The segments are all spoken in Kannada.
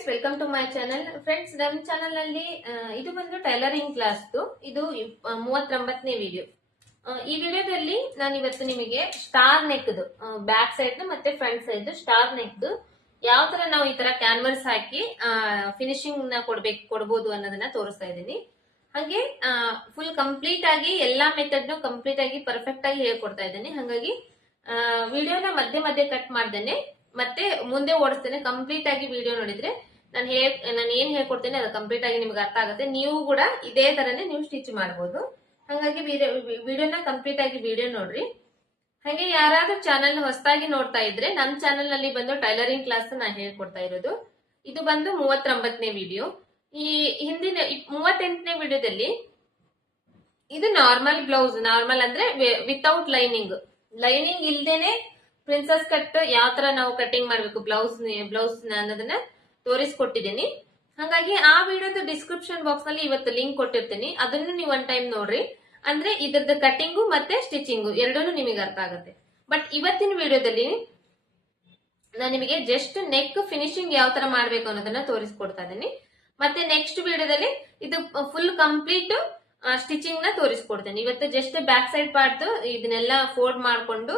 Friends, welcome to my channel. Friends, ನಮ್ಮ ಚಾನಲ್ ನಲ್ಲಿ ಇದು ಬಂದು ಟೈಲರಿಂಗ್ ಕ್ಲಾಸ್. ಇದು 39ನೇ ವಿಡಿಯೋ. ಈ ವಿಡಿಯೋದಲ್ಲಿ ನಾನು ಇವತ್ತು ನಿಮಗೆ ಸ್ಟಾರ್ ನೆಕ್ ಬ್ಯಾಕ್ ಸೈಡ್ ಮತ್ತೆ ಫ್ರಂಟ್ ಸೈಡ್ ಸ್ಟಾರ್ ನೆಕ್ ಯಾವ ತರ ನಾವು ಈ ತರ ಕ್ಯಾನ್ವಸ್ ಹಾಕಿ ಫಿನಿಶಿಂಗ್ ನ ಕೊಡಬಹುದು ಅನ್ನೋದನ್ನ ತೋರಿಸ್ತಾ ಇದ್ದೀನಿ. ಹಾಗೆ ಫುಲ್ ಕಂಪ್ಲೀಟ್ ಆಗಿ ಎಲ್ಲಾ ಮೆಥಡ್ ಕಂಪ್ಲೀಟ್ ಆಗಿ ಪರ್ಫೆಕ್ಟ್ ಆಗಿ ಹೇಳ್ಕೊಡ್ತಾ ಇದ್ದೀನಿ. ಹಾಗಾಗಿ ವಿಡಿಯೋನ ಮಧ್ಯೆ ಮಧ್ಯೆ ಕಟ್ ಮಾಡ್ದೇನೆ ಮತ್ತೆ ಮುಂದೆ ಓಡಿಸ್ತೇನೆ. ಕಂಪ್ಲೀಟ್ ಆಗಿ ವಿಡಿಯೋ ನೋಡಿದ್ರೆ ನಾನು ಏನ್ ಹೇಳ್ಕೊಡ್ತೇನೆ ಅದು ಕಂಪ್ಲೀಟ್ ಆಗಿ ನಿಮ್ಗೆ ಅರ್ಥ ಆಗುತ್ತೆ. ನೀವು ಕೂಡ ಇದೇ ತರನೇ ನೀವು ಸ್ಟಿಚ್ ಮಾಡಬಹುದು. ಹಾಗಾಗಿ ವಿಡಿಯೋನ ಕಂಪ್ಲೀಟ್ ಆಗಿ ವಿಡಿಯೋ ನೋಡ್ರಿ. ಹಾಗೆ ಯಾರಾದ್ರೂ ಚಾನಲ್ ಹೊಸದಾಗಿ ನೋಡ್ತಾ ಇದ್ರೆ ನಮ್ಮ ಚಾನಲ್ ನಲ್ಲಿ ಬಂದು ಟೈಲರಿಂಗ್ ಕ್ಲಾಸ್ ನಾನು ಹೇಳ್ಕೊಡ್ತಾ ಇರೋದು. ಇದು ಬಂದು 39ನೇ ವಿಡಿಯೋ. ಈ ಹಿಂದಿನ 38ನೇ ವಿಡಿಯೋದಲ್ಲಿ ಇದು ನಾರ್ಮಲ್ ಬ್ಲೌಸ್, ನಾರ್ಮಲ್ ಅಂದ್ರೆ ವಿತೌಟ್ ಲೈನಿಂಗ್ ಇಲ್ದೇನೆ ಪ್ರಿನ್ಸಸ್ ಕಟ್ ಯಾವ ತರ ನಾವು ಕಟಿಂಗ್ ಮಾಡ್ಬೇಕು ಬ್ಲೌಸ್ ಅನ್ನೋದನ್ನ ತೋರಿಸ್ಕೊಟ್ಟಿದ್ದೀನಿ. ಹಾಗಾಗಿ ಆ ವಿಡಿಯೋದ ಡಿಸ್ಕ್ರಿಪ್ಷನ್ ಬಾಕ್ಸ್ ನಲ್ಲಿ ಇವತ್ತು ಲಿಂಕ್ ಕೊಟ್ಟಿರ್ತೀನಿ. ಅದನ್ನು ನೀವು ಒನ್ ಟೈಮ್ ನೋಡ್ರಿ. ಅಂದ್ರೆ ಇದ್ರದ್ದು ಕಟಿಂಗು ಮತ್ತೆ ಸ್ಟಿಚಿಂಗು ಎರಡೂ ನಿಮಗೆ ಅರ್ಥ ಆಗುತ್ತೆ. ಬಟ್ ಇವತ್ತಿನ ವಿಡಿಯೋದಲ್ಲಿ ನಾನು ನಿಮಗೆ ಜಸ್ಟ್ ನೆಕ್ ಫಿನಿಶಿಂಗ್ ಯಾವ ತರ ಮಾಡ್ಬೇಕು ಅನ್ನೋದನ್ನ ತೋರಿಸ್ಕೊಡ್ತಾ ಇದ್ದೀನಿ. ಮತ್ತೆ ನೆಕ್ಸ್ಟ್ ವಿಡಿಯೋದಲ್ಲಿ ಇದು ಫುಲ್ ಕಂಪ್ಲೀಟ್ ಸ್ಟಿಚಿಂಗ್ ನ ತೋರಿಸ್ಕೊಡ್ತೇನೆ. ಇವತ್ತು ಜಸ್ಟ್ ಬ್ಯಾಕ್ ಸೈಡ್ ಪಾರ್ಟ್ ಇದನ್ನೆಲ್ಲ ಫೋಲ್ಡ್ ಮಾಡ್ಕೊಂಡು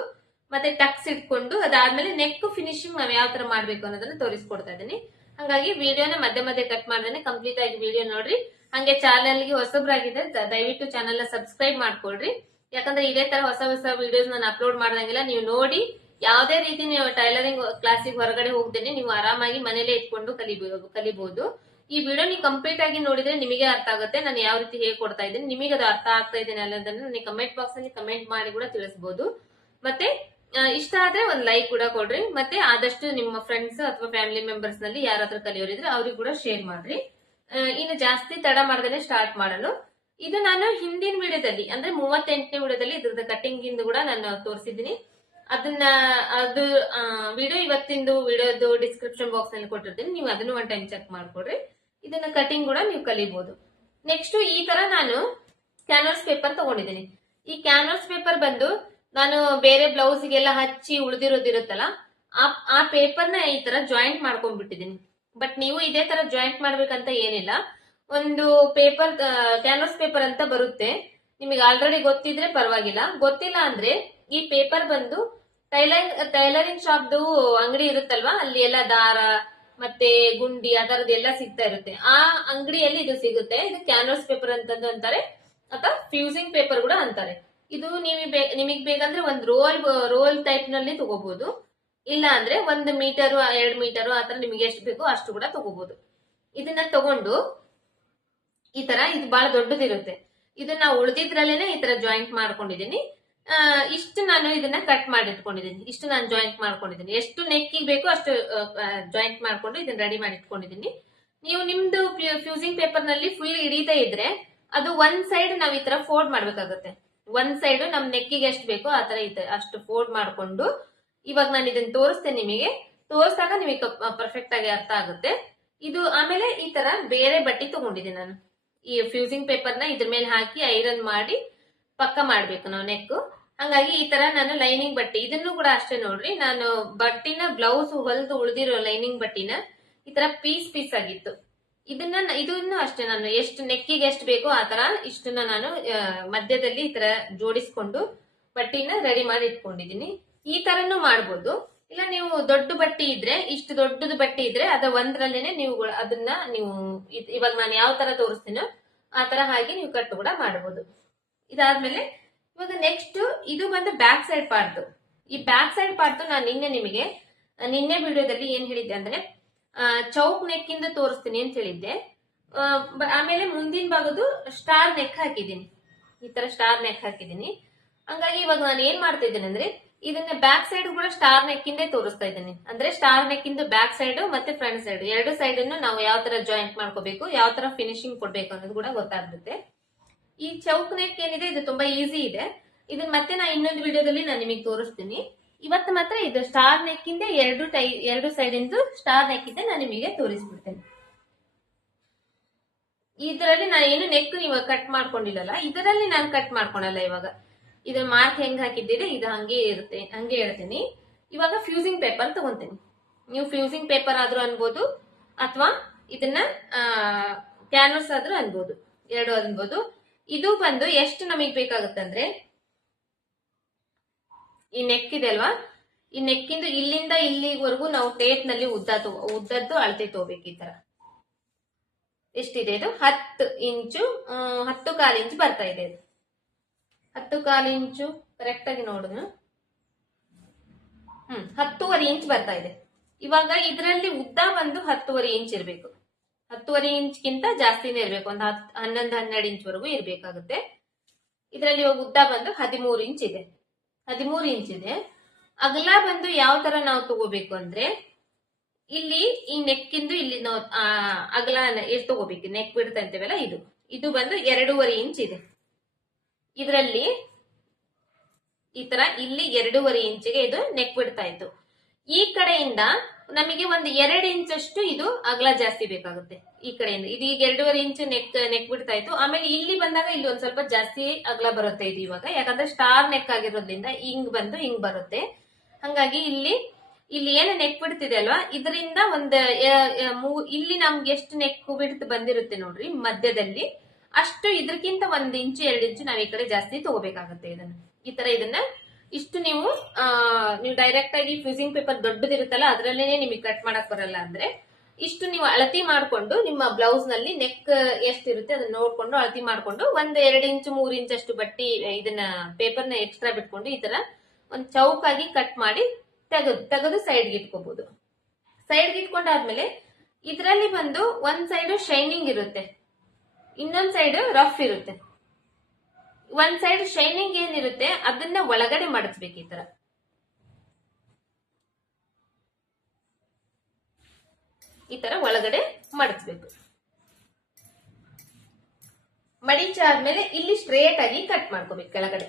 ಮತ್ತೆ ಟಕ್ಸ್ ಇಟ್ಕೊಂಡು ಅದಾದ್ಮೇಲೆ ನೆಕ್ ಫಿನಿಶಿಂಗ್ ನಾವ್ ಯಾವ ತರ ಮಾಡ್ಬೇಕು ಅನ್ನೋದನ್ನ ತೋರಿಸ್ಕೊಡ್ತಾ ಇದ್ದೀನಿ. ಹಾಗಾಗಿ ವಿಡಿಯೋನ ಮಧ್ಯೆ ಮಧ್ಯೆ ಕಟ್ ಮಾಡ್ದೇನೆ ಕಂಪ್ಲೀಟ್ ಆಗಿ ವಿಡಿಯೋ ನೋಡ್ರಿ. ಹಂಗೆ ಚಾನಲ್ಗೆ ಹೊಸಬ್ರಾಗಿದ್ರೆ ದಯವಿಟ್ಟು ಚಾನಲ್ ನ ಸಬ್ಸ್ಕ್ರೈಬ್ ಮಾಡ್ಕೊಳ್ರಿ. ಯಾಕಂದ್ರೆ ಇದೇ ತರ ಹೊಸ ವಿಡಿಯೋಸ್ ನಾನು ಅಪ್ಲೋಡ್ ಮಾಡ್ದಂಗಿಲ್ಲ ನೀವು ನೋಡಿ ಯಾವುದೇ ರೀತಿ ನೀವು ಟೈಲರಿಂಗ್ ಕ್ಲಾಸಿಗೆ ಹೊರಗಡೆ ಹೋಗ್ದೇನೆ ನೀವು ಆರಾಮಾಗಿ ಮನೇಲೆ ಇಟ್ಕೊಂಡು ಕಲಿಬಹುದು. ಈ ವಿಡಿಯೋ ನೀವು ಕಂಪ್ಲೀಟ್ ಆಗಿ ನೋಡಿದ್ರೆ ನಿಮಗೆ ಅರ್ಥ ಆಗುತ್ತೆ ನಾನು ಯಾವ ರೀತಿ ಹೇಳ್ಕೊಡ್ತಾ ಇದ್ದೀನಿ. ನಿಮಗೆ ಅದು ಅರ್ಥ ಆಗ್ತಾ ಇದ್ದೇನೆ ಅನ್ನೋದನ್ನ ನನಗೆ ಕಮೆಂಟ್ ಬಾಕ್ಸ್ ಅಲ್ಲಿ ಕಮೆಂಟ್ ಮಾಡಿ ಕೂಡ ತಿಳಿಸಬಹುದು. ಮತ್ತೆ ಇಷ್ಟ ಆದ್ರೆ ಒಂದು ಲೈಕ್ ಕೂಡ ಕೊಡ್ರಿ. ಮತ್ತೆ ಆದಷ್ಟು ನಿಮ್ಮ ಫ್ರೆಂಡ್ಸ್ ಅಥವಾ ಫ್ಯಾಮಿಲಿ ಮೆಂಬರ್ಸ್ ನಲ್ಲಿ ಯಾರಾದ್ರೂ ಕಲಿಯೋರಿದ್ರೆ ಅವ್ರಿಗೆ ಕೂಡ ಶೇರ್ ಮಾಡ್ರಿ. ಇನ್ನು ಜಾಸ್ತಿ ತಡ ಮಾಡದೇನೆ ಸ್ಟಾರ್ಟ್ ಮಾಡೋಣ. ಇದು ನಾನು ಹಿಂದಿನ ವಿಡಿಯೋದಲ್ಲಿ ಅಂದ್ರೆ 38ನೇ ವಿಡಿಯೋದಲ್ಲಿ ಇದ್ರದ್ದು ಕಟಿಂಗ್ ಇಂದು ಕೂಡ ನಾನು ತೋರಿಸಿದ್ದೀನಿ. ಅದು ವಿಡಿಯೋ ಇವತ್ತಿಂದು ವಿಡಿಯೋದು ಡಿಸ್ಕ್ರಿಪ್ಷನ್ ಬಾಕ್ಸ್ ನಲ್ಲಿ ಕೊಟ್ಟಿರ್ತೀನಿ. ನೀವು ಅದನ್ನು ಒನ್ ಟೈಮ್ ಚೆಕ್ ಮಾಡ್ಕೊಡ್ರಿ. ಇದನ್ನ ಕಟಿಂಗ್ ಕೂಡ ನೀವು ಕಲಿಬಹುದು. ನೆಕ್ಸ್ಟ್ ಈ ತರ ನಾನು ಕ್ಯಾನ್ವಾಸ್ ಪೇಪರ್ ತಗೊಂಡಿದ್ದೀನಿ. ಈ ಕ್ಯಾನ್ವಾಸ್ ಪೇಪರ್ ಬಂದು ನಾನು ಬೇರೆ ಬ್ಲೌಸ್ಗೆಲ್ಲ ಹಚ್ಚಿ ಉಳಿದಿರೋದಿರುತ್ತಲ್ಲ ಆ ಪೇಪರ್ನ ಈ ತರ ಜಾಯಿಂಟ್ ಮಾಡ್ಕೊಂಡ್ಬಿಟ್ಟಿದ್ದೀನಿ. ಬಟ್ ನೀವು ಇದೇ ತರ ಜಾಯಿಂಟ್ ಮಾಡ್ಬೇಕಂತ ಏನಿಲ್ಲ. ಒಂದು ಪೇಪರ್ ಕ್ಯಾನ್ವಾಸ್ ಪೇಪರ್ ಅಂತ ಬರುತ್ತೆ. ನಿಮಗೆ ಆಲ್ರೆಡಿ ಗೊತ್ತಿದ್ರೆ ಪರವಾಗಿಲ್ಲ, ಗೊತ್ತಿಲ್ಲ ಅಂದ್ರೆ ಈ ಪೇಪರ್ ಬಂದು ಟೈಲರಿಂಗ್ ಶಾಪ್ದು ಅಂಗಡಿ ಇರುತ್ತಲ್ವಾ, ಅಲ್ಲಿ ಎಲ್ಲ ದಾರ ಮತ್ತೆ ಗುಂಡಿ ಅದರದ್ದೆಲ್ಲ ಸಿಗ್ತಾ ಇರುತ್ತೆ. ಆ ಅಂಗಡಿಯಲ್ಲಿ ಇದು ಸಿಗುತ್ತೆ. ಇದು ಕ್ಯಾನ್ವಾಸ್ ಪೇಪರ್ ಅಂತಂದು ಅಂತಾರೆ ಅಥವಾ ಫ್ಯೂಸಿಂಗ್ ಪೇಪರ್ ಕೂಡ ಅಂತಾರೆ. ಇದು ನಿಮಗ್ ಬೇಕಂದ್ರೆ ಒಂದು ರೋಲ್ ಟೈಪ್ ನಲ್ಲಿ ತಗೋಬಹುದು. ಇಲ್ಲ ಅಂದ್ರೆ 1 ಮೀಟರ್ 2 ಮೀಟರ್ ಆತರ ನಿಮಗೆ ಎಷ್ಟು ಬೇಕೋ ಅಷ್ಟು ಕೂಡ ತಗೋಬಹುದು. ಇದನ್ನ ತಗೊಂಡು ಈ ತರ ಇದು ಬಹಳ ದೊಡ್ಡದಿರುತ್ತೆ. ಇದನ್ನ ಉಳಿದಿದ್ರಲ್ಲೇನೆ ಈ ತರ ಜಾಯಿಂಟ್ ಮಾಡ್ಕೊಂಡಿದ್ದೀನಿ. ಇಷ್ಟು ನಾನು ಇದನ್ನ ಕಟ್ ಮಾಡಿ ಇಟ್ಕೊಂಡಿದ್ದೀನಿ. ಇಷ್ಟು ನಾನು ಜಾಯಿಂಟ್ ಮಾಡ್ಕೊಂಡಿದ್ದೀನಿ. ಎಷ್ಟು ನೆಕ್ಕಿಗೆ ಬೇಕೋ ಅಷ್ಟು ಜಾಯಿಂಟ್ ಮಾಡ್ಕೊಂಡು ಇದನ್ನ ರೆಡಿ ಮಾಡಿ ಇಟ್ಕೊಂಡಿದ್ದೀನಿ. ನೀವು ನಿಮ್ದು ಫ್ಯೂಸಿಂಗ್ ಪೇಪರ್ ನಲ್ಲಿ ಫುಲ್ ಹಿಡಿತಾ ಇದ್ರೆ ಅದು ಒಂದ್ ಸೈಡ್ ನಾವ್ ಈ ತರ ಫೋಲ್ಡ್ ಮಾಡ್ಬೇಕಾಗುತ್ತೆ. ಒಂದ್ ಸೈಡ್ ನಮ್ ನೆಕ್ಕಿಗೆ ಎಷ್ಟು ಬೇಕೋ ಆ ತರ ಅಷ್ಟು ಫೋಲ್ಡ್ ಮಾಡ್ಕೊಂಡು ಇವಾಗ ನಾನು ಇದನ್ನ ತೋರಿಸ್ತೇನೆ. ನಿಮಗೆ ತೋರಿಸಿದಾಗ ನಿಮಗೆ ಪರ್ಫೆಕ್ಟ್ ಆಗಿ ಅರ್ಥ ಆಗುತ್ತೆ. ಇದು ಆಮೇಲೆ ಈ ತರ ಬೇರೆ ಬಟ್ಟೆ ತಗೊಂಡಿದ್ದೀನಿ ನಾನು. ಈ ಫ್ಯೂಸಿಂಗ್ ಪೇಪರ್ ನ ಇದ್ರ ಮೇಲೆ ಹಾಕಿ ಐರನ್ ಮಾಡಿ ಪಕ್ಕ ಮಾಡ್ಬೇಕು ನಾವು ನೆಕ್. ಹಂಗಾಗಿ ಈ ತರ ನಾನು ಲೈನಿಂಗ್ ಬಟ್ಟೆ ಇದನ್ನು ಕೂಡ ಅಷ್ಟೇ ನೋಡ್ರಿ. ನಾನು ಬಟ್ಟಿನ ಬ್ಲೌಸ್ ಹೊಲ್ದು ಉಳಿದಿರೋ ಲೈನಿಂಗ್ ಬಟ್ಟಿನ ಈ ತರ ಪೀಸ್ ಆಗಿತ್ತು. ಇದನ್ನು ಅಷ್ಟೇ ನಾನು ಎಷ್ಟು ನೆಕ್ಕಿಗೆ ಎಷ್ಟು ಬೇಕೋ ಆ ತರ ಇಷ್ಟನ್ನ ನಾನು ಮಧ್ಯದಲ್ಲಿ ಈ ತರ ಜೋಡಿಸ್ಕೊಂಡು ಬಟ್ಟಿನ ರೆಡಿ ಮಾಡಿ ಇಟ್ಕೊಂಡಿದ್ದೀನಿ. ಈ ತರನು ಮಾಡ್ಬೋದು. ಇಲ್ಲ ನೀವು ದೊಡ್ಡ ಬಟ್ಟೆ ಇದ್ರೆ ಇಷ್ಟು ದೊಡ್ಡದು ಬಟ್ಟೆ ಇದ್ರೆ ಅದ ಒಂದ್ರಲ್ಲೇನೆ ನೀವು ಅದನ್ನ ನೀವು ಇವಾಗ ನಾನು ಯಾವ ತರ ತೋರಿಸ್ತೀನೋ ಆ ತರ ಹಾಗೆ ನೀವು ಕಟ್ ಕೂಡ ಮಾಡಬಹುದು. ಇದಾದ್ಮೇಲೆ ಇವಾಗ ನೆಕ್ಸ್ಟ್ ಇದು ಬಂದು ಬ್ಯಾಕ್ ಸೈಡ್ ಪಾರ್ಟ್. ಈ ಬ್ಯಾಕ್ ಸೈಡ್ ಪಾರ್ಟ್ ನಾನು ನಿನ್ನೆ ವಿಡಿಯೋದಲ್ಲಿ ಏನ್ ಹೇಳಿದ್ದೆ ಅಂದ್ರೆ ಚೌಕ್ ನೆಕ್ ಇಂದ ತೋರಿಸ್ತೀನಿ ಅಂತ ಹೇಳಿದ್ದೆ. ಆಮೇಲೆ ಮುಂದಿನ ಭಾಗದ್ದು ಸ್ಟಾರ್ ನೆಕ್ ಹಾಕಿದ್ದೀನಿ. ಈ ತರ ಸ್ಟಾರ್ ನೆಕ್ ಹಾಕಿದ್ದೀನಿ. ಹಂಗಾಗಿ ಇವಾಗ ನಾನು ಏನ್ ಮಾಡ್ತಾ ಇದ್ದೇನೆ ಅಂದ್ರೆ ಇದನ್ನ ಬ್ಯಾಕ್ ಸೈಡ್ ಕೂಡ ಸ್ಟಾರ್ ನೆಕ್ ಇಂದೇ ತೋರಿಸ್ತಾ ಇದ್ದೀನಿ. ಅಂದ್ರೆ ಸ್ಟಾರ್ ನೆಕ್ ಇಂದ ಬ್ಯಾಕ್ ಸೈಡ್ ಮತ್ತೆ ಫ್ರಂಟ್ ಸೈಡ್ ಎರಡು ಸೈಡ್ ಅನ್ನು ನಾವು ಯಾವ ತರ ಜಾಯಿಂಟ್ ಮಾಡ್ಕೋಬೇಕು, ಯಾವ ತರ ಫಿನಿಶಿಂಗ್ ಕೊಡ್ಬೇಕು ಅನ್ನೋದು ಕೂಡ ಗೊತ್ತಾಗುತ್ತೆ. ಈ ಚೌಕ್ ನೆಕ್ ಏನಿದೆ ಇದು ತುಂಬಾ ಈಸಿ ಇದೆ. ಇದನ್ನ ಮತ್ತೆ ನಾ ಇನ್ನೊಂದು ವಿಡಿಯೋದಲ್ಲಿ ನಾನು ನಿಮಗೆ ತೋರಿಸ್ತೀನಿ. ಇವತ್ತು ಮಾತ್ರ ಇದು ಸ್ಟಾರ್ ನೆಕ್ ಇಂದ ಎರಡು ಸೈಡ್ ಇಂದು ಸ್ಟಾರ್ ನೆಕ್ ಇಂದ ನಾನು ನಿಮಗೆ ತೋರಿಸ್ಬಿಡ್ತೇನೆ. ಇದರಲ್ಲಿ ನಾನು ಏನು ನೆಕ್ ಇವಾಗ ಕಟ್ ಮಾಡ್ಕೊಂಡಿಲ್ಲಲ್ಲ, ಇದರಲ್ಲಿ ನಾನು ಕಟ್ ಮಾಡ್ಕೊಳಲ್ಲ. ಇವಾಗ ಇದನ್ನ ಮಾರ್ಕ್ ಹೆಂಗ್ ಹಾಕಿದ್ದೀರಿ ಇದು ಹಂಗೆ ಇರುತ್ತೆ, ಹಂಗೆ ಹೇಳ್ತೀನಿ. ಇವಾಗ ಫ್ಯೂಸಿಂಗ್ ಪೇಪರ್ ತಗೊಂತೀನಿ. ನೀವು ಫ್ಯೂಸಿಂಗ್ ಪೇಪರ್ ಆದ್ರೂ ಅನ್ಬೋದು ಅಥವಾ ಇದನ್ನ ಕ್ಯಾನ್ವಸ್ ಆದ್ರೂ ಅನ್ಬೋದು, ಎರಡು ಅನ್ಬೋದು. ಇದು ಬಂದು ಎಷ್ಟು ನಮಗ್ ಬೇಕಾಗುತ್ತಂದ್ರೆ, ಈ ನೆಕ್ ಇದೆ ಅಲ್ವಾ, ಈ ನೆಕ್ಕಿಂದು ಇಲ್ಲಿಂದ ಇಲ್ಲಿವರೆಗೂ ನಾವು ಟೇಪ್ ನಲ್ಲಿ ಉದ್ದದ್ದು ಅಳತೆ ತಗೋಬೇಕು. ಈ ತರ ಎಷ್ಟಿದೆ ಇದು 10 ಇಂಚು 10 ಇಂಚು ಬರ್ತಾ ಇದೆ. ಇದು 10 ಇಂಚು ಕರೆಕ್ಟ್ ಆಗಿ ನೋಡೋಣ. 10.5 ಇಂಚ್ ಬರ್ತಾ ಇದೆ. ಇವಾಗ ಇದರಲ್ಲಿ ಉದ್ದ ಬಂದು 10.5 ಇಂಚ್ ಇರಬೇಕು. 10.5 ಇಂಚ್ಗಿಂತ ಜಾಸ್ತಿನೇ ಇರಬೇಕು, ಒಂದು 11-12 ಇಂಚ್ ವರೆಗೂ ಇರ್ಬೇಕಾಗುತ್ತೆ. ಇದರಲ್ಲಿ ಇವಾಗ ಉದ್ದ ಬಂದು 13 ಇಂಚ್ ಇದೆ. 13 ಇಂಚ್ ಇದೆ. ಅಗಲ ಬಂದು ಯಾವ ತರ ನಾವು ತಗೋಬೇಕು ಅಂದ್ರೆ, ಇಲ್ಲಿ ಈ ನೆಕ್ಕಿಂದು ಇಲ್ಲಿ ನಾವು ಅಗಲ ಎಷ್ಟು ತಗೋಬೇಕು, ನೆಕ್ ಬಿಡ್ತಾ ಅಂತೇವಲ್ಲ, ಇದು ಬಂದು 2.5 ಇಂಚ್ ಇದೆ. ಇದರಲ್ಲಿ ಈ ತರ ಇಲ್ಲಿ 2.5 ಇಂಚಿಗೆ ಇದು ನೆಕ್ ಬಿಡ್ತಾ ಇತ್ತು. ಈ ಕಡೆಯಿಂದ ನಮಗೆ ಒಂದು 2 ಇಂಚಷ್ಟು ಇದು ಅಗಲ ಜಾಸ್ತಿ ಬೇಕಾಗುತ್ತೆ. ಈ ಕಡೆಯಿಂದ ಇದು ಈಗ 2.5 ಇಂಚ್ ನೆಕ್ ಬಿಡ್ತಾ ಇತ್ತು. ಆಮೇಲೆ ಇಲ್ಲಿ ಬಂದಾಗ ಇಲ್ಲಿ ಒಂದ್ ಸ್ವಲ್ಪ ಜಾಸ್ತಿ ಅಗಲ ಬರುತ್ತೆ ಇದು ಇವಾಗ, ಯಾಕಂದ್ರೆ ಸ್ಟಾರ್ ನೆಕ್ ಆಗಿರೋದ್ರಿಂದ ಹಿಂಗ್ ಬಂದು ಹಿಂಗ್ ಬರುತ್ತೆ. ಹಂಗಾಗಿ ಇಲ್ಲಿ ಏನು ನೆಕ್ ಬಿಡ್ತಿದೆ ಅಲ್ವಾ, ಇದರಿಂದ ಒಂದ್ ಇಲ್ಲಿ ನಮ್ಗೆ ಎಷ್ಟು ನೆಕ್ ಬಿಡ್ತು ಬಂದಿರುತ್ತೆ ನೋಡ್ರಿ ಮಧ್ಯದಲ್ಲಿ, ಅಷ್ಟು ಇದ್ರಕ್ಕಿಂತ 1 ಇಂಚು 2 ಇಂಚು ನಾವ್ ಈ ಕಡೆ ಜಾಸ್ತಿ ತಗೋಬೇಕಾಗುತ್ತೆ. ಈ ತರ ಇದನ್ನ ಇಷ್ಟು ನೀವು ಡೈರೆಕ್ಟ್ ಆಗಿ ಫ್ಯೂಸಿಂಗ್ ಪೇಪರ್ ದೊಡ್ಡದಿರುತ್ತಲ್ಲ ಅದ್ರಲ್ಲೇನೆ ನಿಮಗೆ ಕಟ್ ಮಾಡಕ್ ಬರಲ್ಲ ಅಂದ್ರೆ, ಇಷ್ಟು ನೀವು ಅಳತಿ ಮಾಡ್ಕೊಂಡು ನಿಮ್ಮ ಬ್ಲೌಸ್ ನಲ್ಲಿ ನೆಕ್ ಎಷ್ಟಿರುತ್ತೆ ಅದನ್ನ ನೋಡ್ಕೊಂಡು ಅಳತಿ ಮಾಡ್ಕೊಂಡು 1-2 ಇಂಚು 3 ಇಂಚ್ ಅಷ್ಟು ಬಟ್ಟಿ ಇದನ್ನ ಪೇಪರ್ನ ಎಕ್ಸ್ಟ್ರಾ ಬಿಟ್ಕೊಂಡು ಈ ತರ ಒಂದ್ ಚೌಕಾಗಿ ಕಟ್ ಮಾಡಿ ತೆಗೆದು ಸೈಡ್ಗೆ ಇಟ್ಕೋಬಹುದು. ಸೈಡ್ಗೆ ಇಟ್ಕೊಂಡಾದ್ಮೇಲೆ ಇದರಲ್ಲಿ ಬಂದು ಒಂದ್ ಸೈಡ್ ಶೈನಿಂಗ್ ಇರುತ್ತೆ, ಇನ್ನೊಂದ್ ಸೈಡ್ ರಫ್ ಇರುತ್ತೆ. ಒಂದ್ ಸೈಡ್ ಶೈನಿಂಗ್ ಏನಿರುತ್ತೆ ಅದನ್ನ ಒಳಗಡೆ ಮಡಚ್ಬೇಕು. ಈ ತರ ಒಳಗಡೆ ಮಡಚ್ಬೇಕು. ಮಡಿಚಾದ್ಮೇಲೆ ಇಲ್ಲಿ ಸ್ಟ್ರೇಟ್ ಆಗಿ ಕಟ್ ಮಾಡ್ಕೋಬೇಕು ಕೆಳಗಡೆ.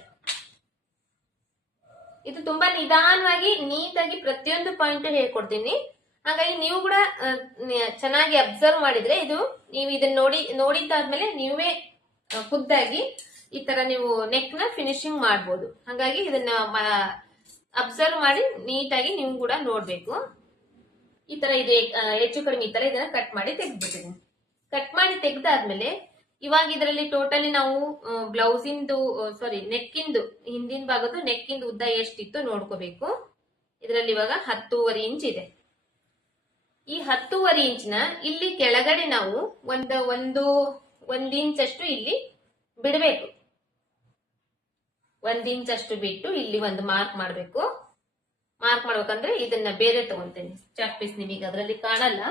ಇದು ತುಂಬಾ ನಿಧಾನವಾಗಿ ನೀಟಾಗಿ ಪ್ರತಿಯೊಂದು ಪಾಯಿಂಟ್ ಹೇಳ್ಕೊಡ್ತೀನಿ. ಹಾಗಾಗಿ ನೀವು ಕೂಡ ಚೆನ್ನಾಗಿ ಅಬ್ಸರ್ವ್ ಮಾಡಿದ್ರೆ ಇದು ನೀವು ಇದನ್ನ ನೋಡಿದ್ದಾದ್ಮೇಲೆ ನೀವೇ ಖುದ್ದಾಗಿ ಈ ತರ ನೀವು ನೆಕ್ ನ ಫಿನಿಶಿಂಗ್ ಮಾಡ್ಬೋದು. ಹಾಗಾಗಿ ಇದನ್ನ ಅಬ್ಸರ್ವ್ ಮಾಡಿ ನೀಟಾಗಿ ನೀವು ಕೂಡ ನೋಡ್ಬೇಕು. ಈ ತರ ಇದೆ ಹೆಚ್ಚು ಕಡಿಮೆ ಈ ತರ ಇದನ್ನ ಕಟ್ ಮಾಡಿ ತೆಗ್ದ್ಬಿಟ್ಟಿದ್ದೀನಿ. ಕಟ್ ಮಾಡಿ ತೆಗ್ದಾದ್ಮೇಲೆ ಇವಾಗ ಇದರಲ್ಲಿ ಟೋಟಲಿ ನಾವು ಬ್ಲೌಸಿಂದು ನೆಕ್ಕಿಂದು ಹಿಂದಿನ ಭಾಗದ್ದು ನೆಕ್ಕಿಂದು ಉದ್ದ ಎಷ್ಟಿತ್ತು ನೋಡ್ಕೋಬೇಕು. ಇದರಲ್ಲಿ ಇವಾಗ 10.5 ಇಂಚ್ ಇದೆ. ಈ 10.5 ಇಂಚ್ನ ಇಲ್ಲಿ ಕೆಳಗಡೆ ನಾವು ಒಂದು ಇಂಚ್ ಅಷ್ಟು ಇಲ್ಲಿ ಬಿಡಬೇಕು. 1 ಇಂಚ್ ಅಷ್ಟು ಬಿಟ್ಟು ಇಲ್ಲಿ ಒಂದು ಮಾರ್ಕ್ ಮಾಡ್ಬೇಕು. ಮಾರ್ಕ್ ಮಾಡ್ಬೇಕಂದ್ರೆ ಇದನ್ನ ಬೇರೆ ತಗೊಂತೇನೆ, ಚಾಕ್ ಪೀಸ್ ನಿಮಗೆ ಅದರಲ್ಲಿ ಕಾಣಲ್ಲ.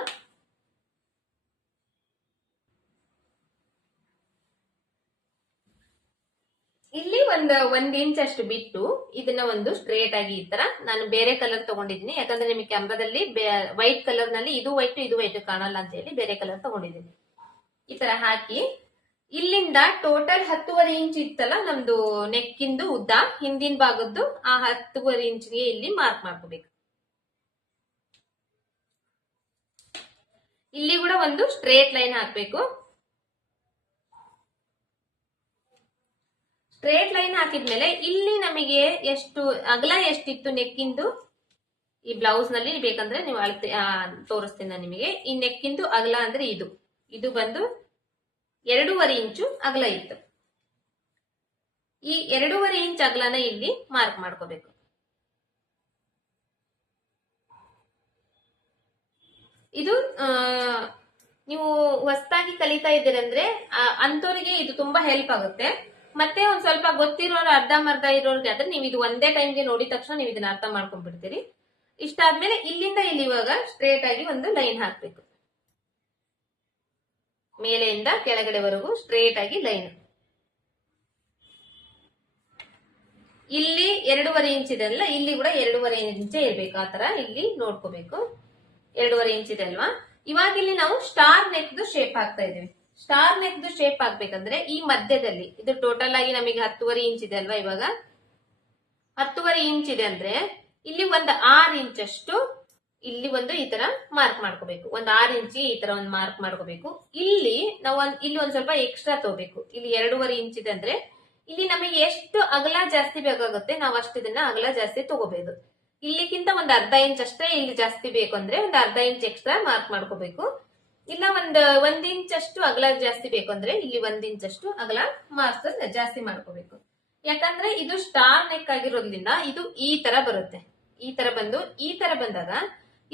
ಇಲ್ಲಿ ಒಂದ್ ಇಂಚ್ ಅಷ್ಟು ಬಿಟ್ಟು ಇದನ್ನ ಒಂದು ಸ್ಟ್ರೇಟ್ ಆಗಿ ಈ ತರ ನಾನು ಬೇರೆ ಕಲರ್ ತಗೊಂಡಿದ್ದೀನಿ. ಯಾಕಂದ್ರೆ ನಿಮಗೆ ಕ್ಯಾಮ್ರಾದಲ್ಲಿ ವೈಟ್ ಕಲರ್ ನಲ್ಲಿ ಇದು ವೈಟ್ ಕಾಣಲ್ಲ ಅಂತ ಹೇಳಿ ಬೇರೆ ಕಲರ್ ತಗೊಂಡಿದ್ದೀನಿ. ಈ ತರ ಹಾಕಿ ಇಲ್ಲಿಂದ ಟೋಟಲ್ 10.5 ಇಂಚ್ ಇತ್ತಲ್ಲ ನಮ್ದು ನೆಕ್ಕಿಂದು ಉದ್ದ ಹಿಂದಿನ ಭಾಗದ್ದು, ಆ 10.5 ಇಂಚ್ಗೆ ಇಲ್ಲಿ ಮಾರ್ಕ್ ಮಾಡ್ಕೋಬೇಕು. ಇಲ್ಲಿ ಕೂಡ ಒಂದು ಸ್ಟ್ರೇಟ್ ಲೈನ್ ಹಾಕ್ಬೇಕು. ಸ್ಟ್ರೇಟ್ ಲೈನ್ ಹಾಕಿದ್ಮೇಲೆ ಇಲ್ಲಿ ನಮಗೆ ಎಷ್ಟು ಅಗಲ ಎಷ್ಟಿತ್ತು ನೆಕ್ಕಿಂದು ಈ ಬ್ಲೌಸ್ ನಲ್ಲಿ ಬೇಕಂದ್ರೆ ನೀವು ಅಳತೆ ತೋರಿಸ್ತೀನಿ ನಾನು ನಿಮಗೆ. ಈ ನೆಕ್ಕಿಂದು ಅಗಲ ಅಂದ್ರೆ ಇದು ಬಂದು 2.5 ಇಂಚು ಅಗಲ ಇತ್ತು. ಈ 2.5 ಇಂಚ್ ಅಗಲನ ಇಲ್ಲಿ ಮಾರ್ಕ್ ಮಾಡ್ಕೋಬೇಕು. ಇದು ನೀವು ಹೊಸದಾಗಿ ಕಲಿತಾ ಇದ್ದೀರಂದ್ರೆ ಅಂತವರಿಗೆ ಇದು ತುಂಬಾ ಹೆಲ್ಪ್ ಆಗುತ್ತೆ. ಮತ್ತೆ ಒಂದ್ ಸ್ವಲ್ಪ ಗೊತ್ತಿರೋರು ಅರ್ಧಂಬರ್ಧ ಇರೋರಿಗೆ ಆದ್ರೆ ನೀವು ಇದು ಒಂದೇ ಟೈಮ್ಗೆ ನೋಡಿದ ತಕ್ಷಣ ನೀವು ಇದನ್ನ ಅರ್ಥ ಮಾಡ್ಕೊಂಡ್ಬಿಡ್ತೀರಿ. ಇಷ್ಟಾದ್ಮೇಲೆ ಇಲ್ಲಿಂದ ಇಲ್ಲಿ ಇವಾಗ ಸ್ಟ್ರೇಟ್ ಆಗಿ ಒಂದು ಲೈನ್ ಹಾಕ್ಬೇಕು. ಮೇಲೆಯಿಂದ ಕೆಳಗಡೆವರೆಗೂ ಸ್ಟ್ರೇಟ್ ಆಗಿ ಲೈನ್. ಇಲ್ಲಿ 2.5 ಇಂಚ್ ಇದೆ ಅಲ್ಲ, ಇಲ್ಲಿ ಕೂಡ 2.5 ಇಂಚೆ ಇರ್ಬೇಕು. ಆತರ ಇಲ್ಲಿ ನೋಡ್ಕೋಬೇಕು. 2.5 ಇಂಚ್ ಇದೆ ಅಲ್ವಾ. ಇವಾಗ ಇಲ್ಲಿ ನಾವು ಸ್ಟಾರ್ ನೆಕ್ದು ಶೇಪ್ ಹಾಕ್ತಾ ಇದೀವಿ. ಸ್ಟಾರ್ ನೆಕ್ದು ಶೇಪ್ ಹಾಕ್ಬೇಕಂದ್ರೆ ಈ ಮಧ್ಯದಲ್ಲಿ ಇದು ಟೋಟಲ್ ಆಗಿ ನಮಗೆ 10.5 ಇಂಚ್ ಇದೆ ಅಲ್ವಾ. ಇವಾಗ 10.5 ಇಂಚ್ ಇದೆ ಅಂದ್ರೆ ಇಲ್ಲಿ ಒಂದು 6 ಇಂಚ್ ಅಷ್ಟು ಇಲ್ಲಿ ಒಂದು ಈ ತರ ಮಾರ್ಕ್ ಮಾಡ್ಕೋಬೇಕು. ಒಂದು 6 ಇಂಚ್ ಈ ತರ ಒಂದು ಮಾರ್ಕ್ ಮಾಡ್ಕೋಬೇಕು. ಇಲ್ಲಿ ನಾವು ಇಲ್ಲಿ ಒಂದ್ ಸ್ವಲ್ಪ ಎಕ್ಸ್ಟ್ರಾ ತಗೋಬೇಕು. ಇಲ್ಲಿ 2.5 ಇಂಚ್ ಇದೆ ಅಂದ್ರೆ ಇಲ್ಲಿ ನಮಗೆ ಎಷ್ಟು ಅಗಲ ಜಾಸ್ತಿ ಬೇಕಾಗುತ್ತೆ ನಾವು ಅಷ್ಟು ಇದನ್ನ ಅಗಲ ಜಾಸ್ತಿ ತಗೋಬಹುದು. ಇಲ್ಲಿಗಿಂತ ಒಂದ್ ಅರ್ಧ ಇಂಚ್ ಅಷ್ಟೇ ಇಲ್ಲಿ ಜಾಸ್ತಿ ಬೇಕು ಅಂದ್ರೆ ಒಂದ್ ಅರ್ಧ ಇಂಚ್ ಎಕ್ಸ್ಟ್ರಾ ಮಾರ್ಕ್ ಮಾಡ್ಕೋಬೇಕು. ಇಲ್ಲ ಒಂದ್ ಇಂಚ್ ಅಷ್ಟು ಅಗಲ ಜಾಸ್ತಿ ಬೇಕು ಅಂದ್ರೆ ಇಲ್ಲಿ 1 ಇಂಚ್ ಅಷ್ಟು ಅಗಲ ಮಾರ್ಕ್ಸ್ ಜಾಸ್ತಿ ಮಾಡ್ಕೋಬೇಕು. ಯಾಕಂದ್ರೆ ಇದು ಸ್ಟಾರ್ ನೆಕ್ ಆಗಿರೋದ್ರಿಂದ ಇದು ಈ ತರ ಬರುತ್ತೆ. ಈ ತರ ಬಂದಾಗ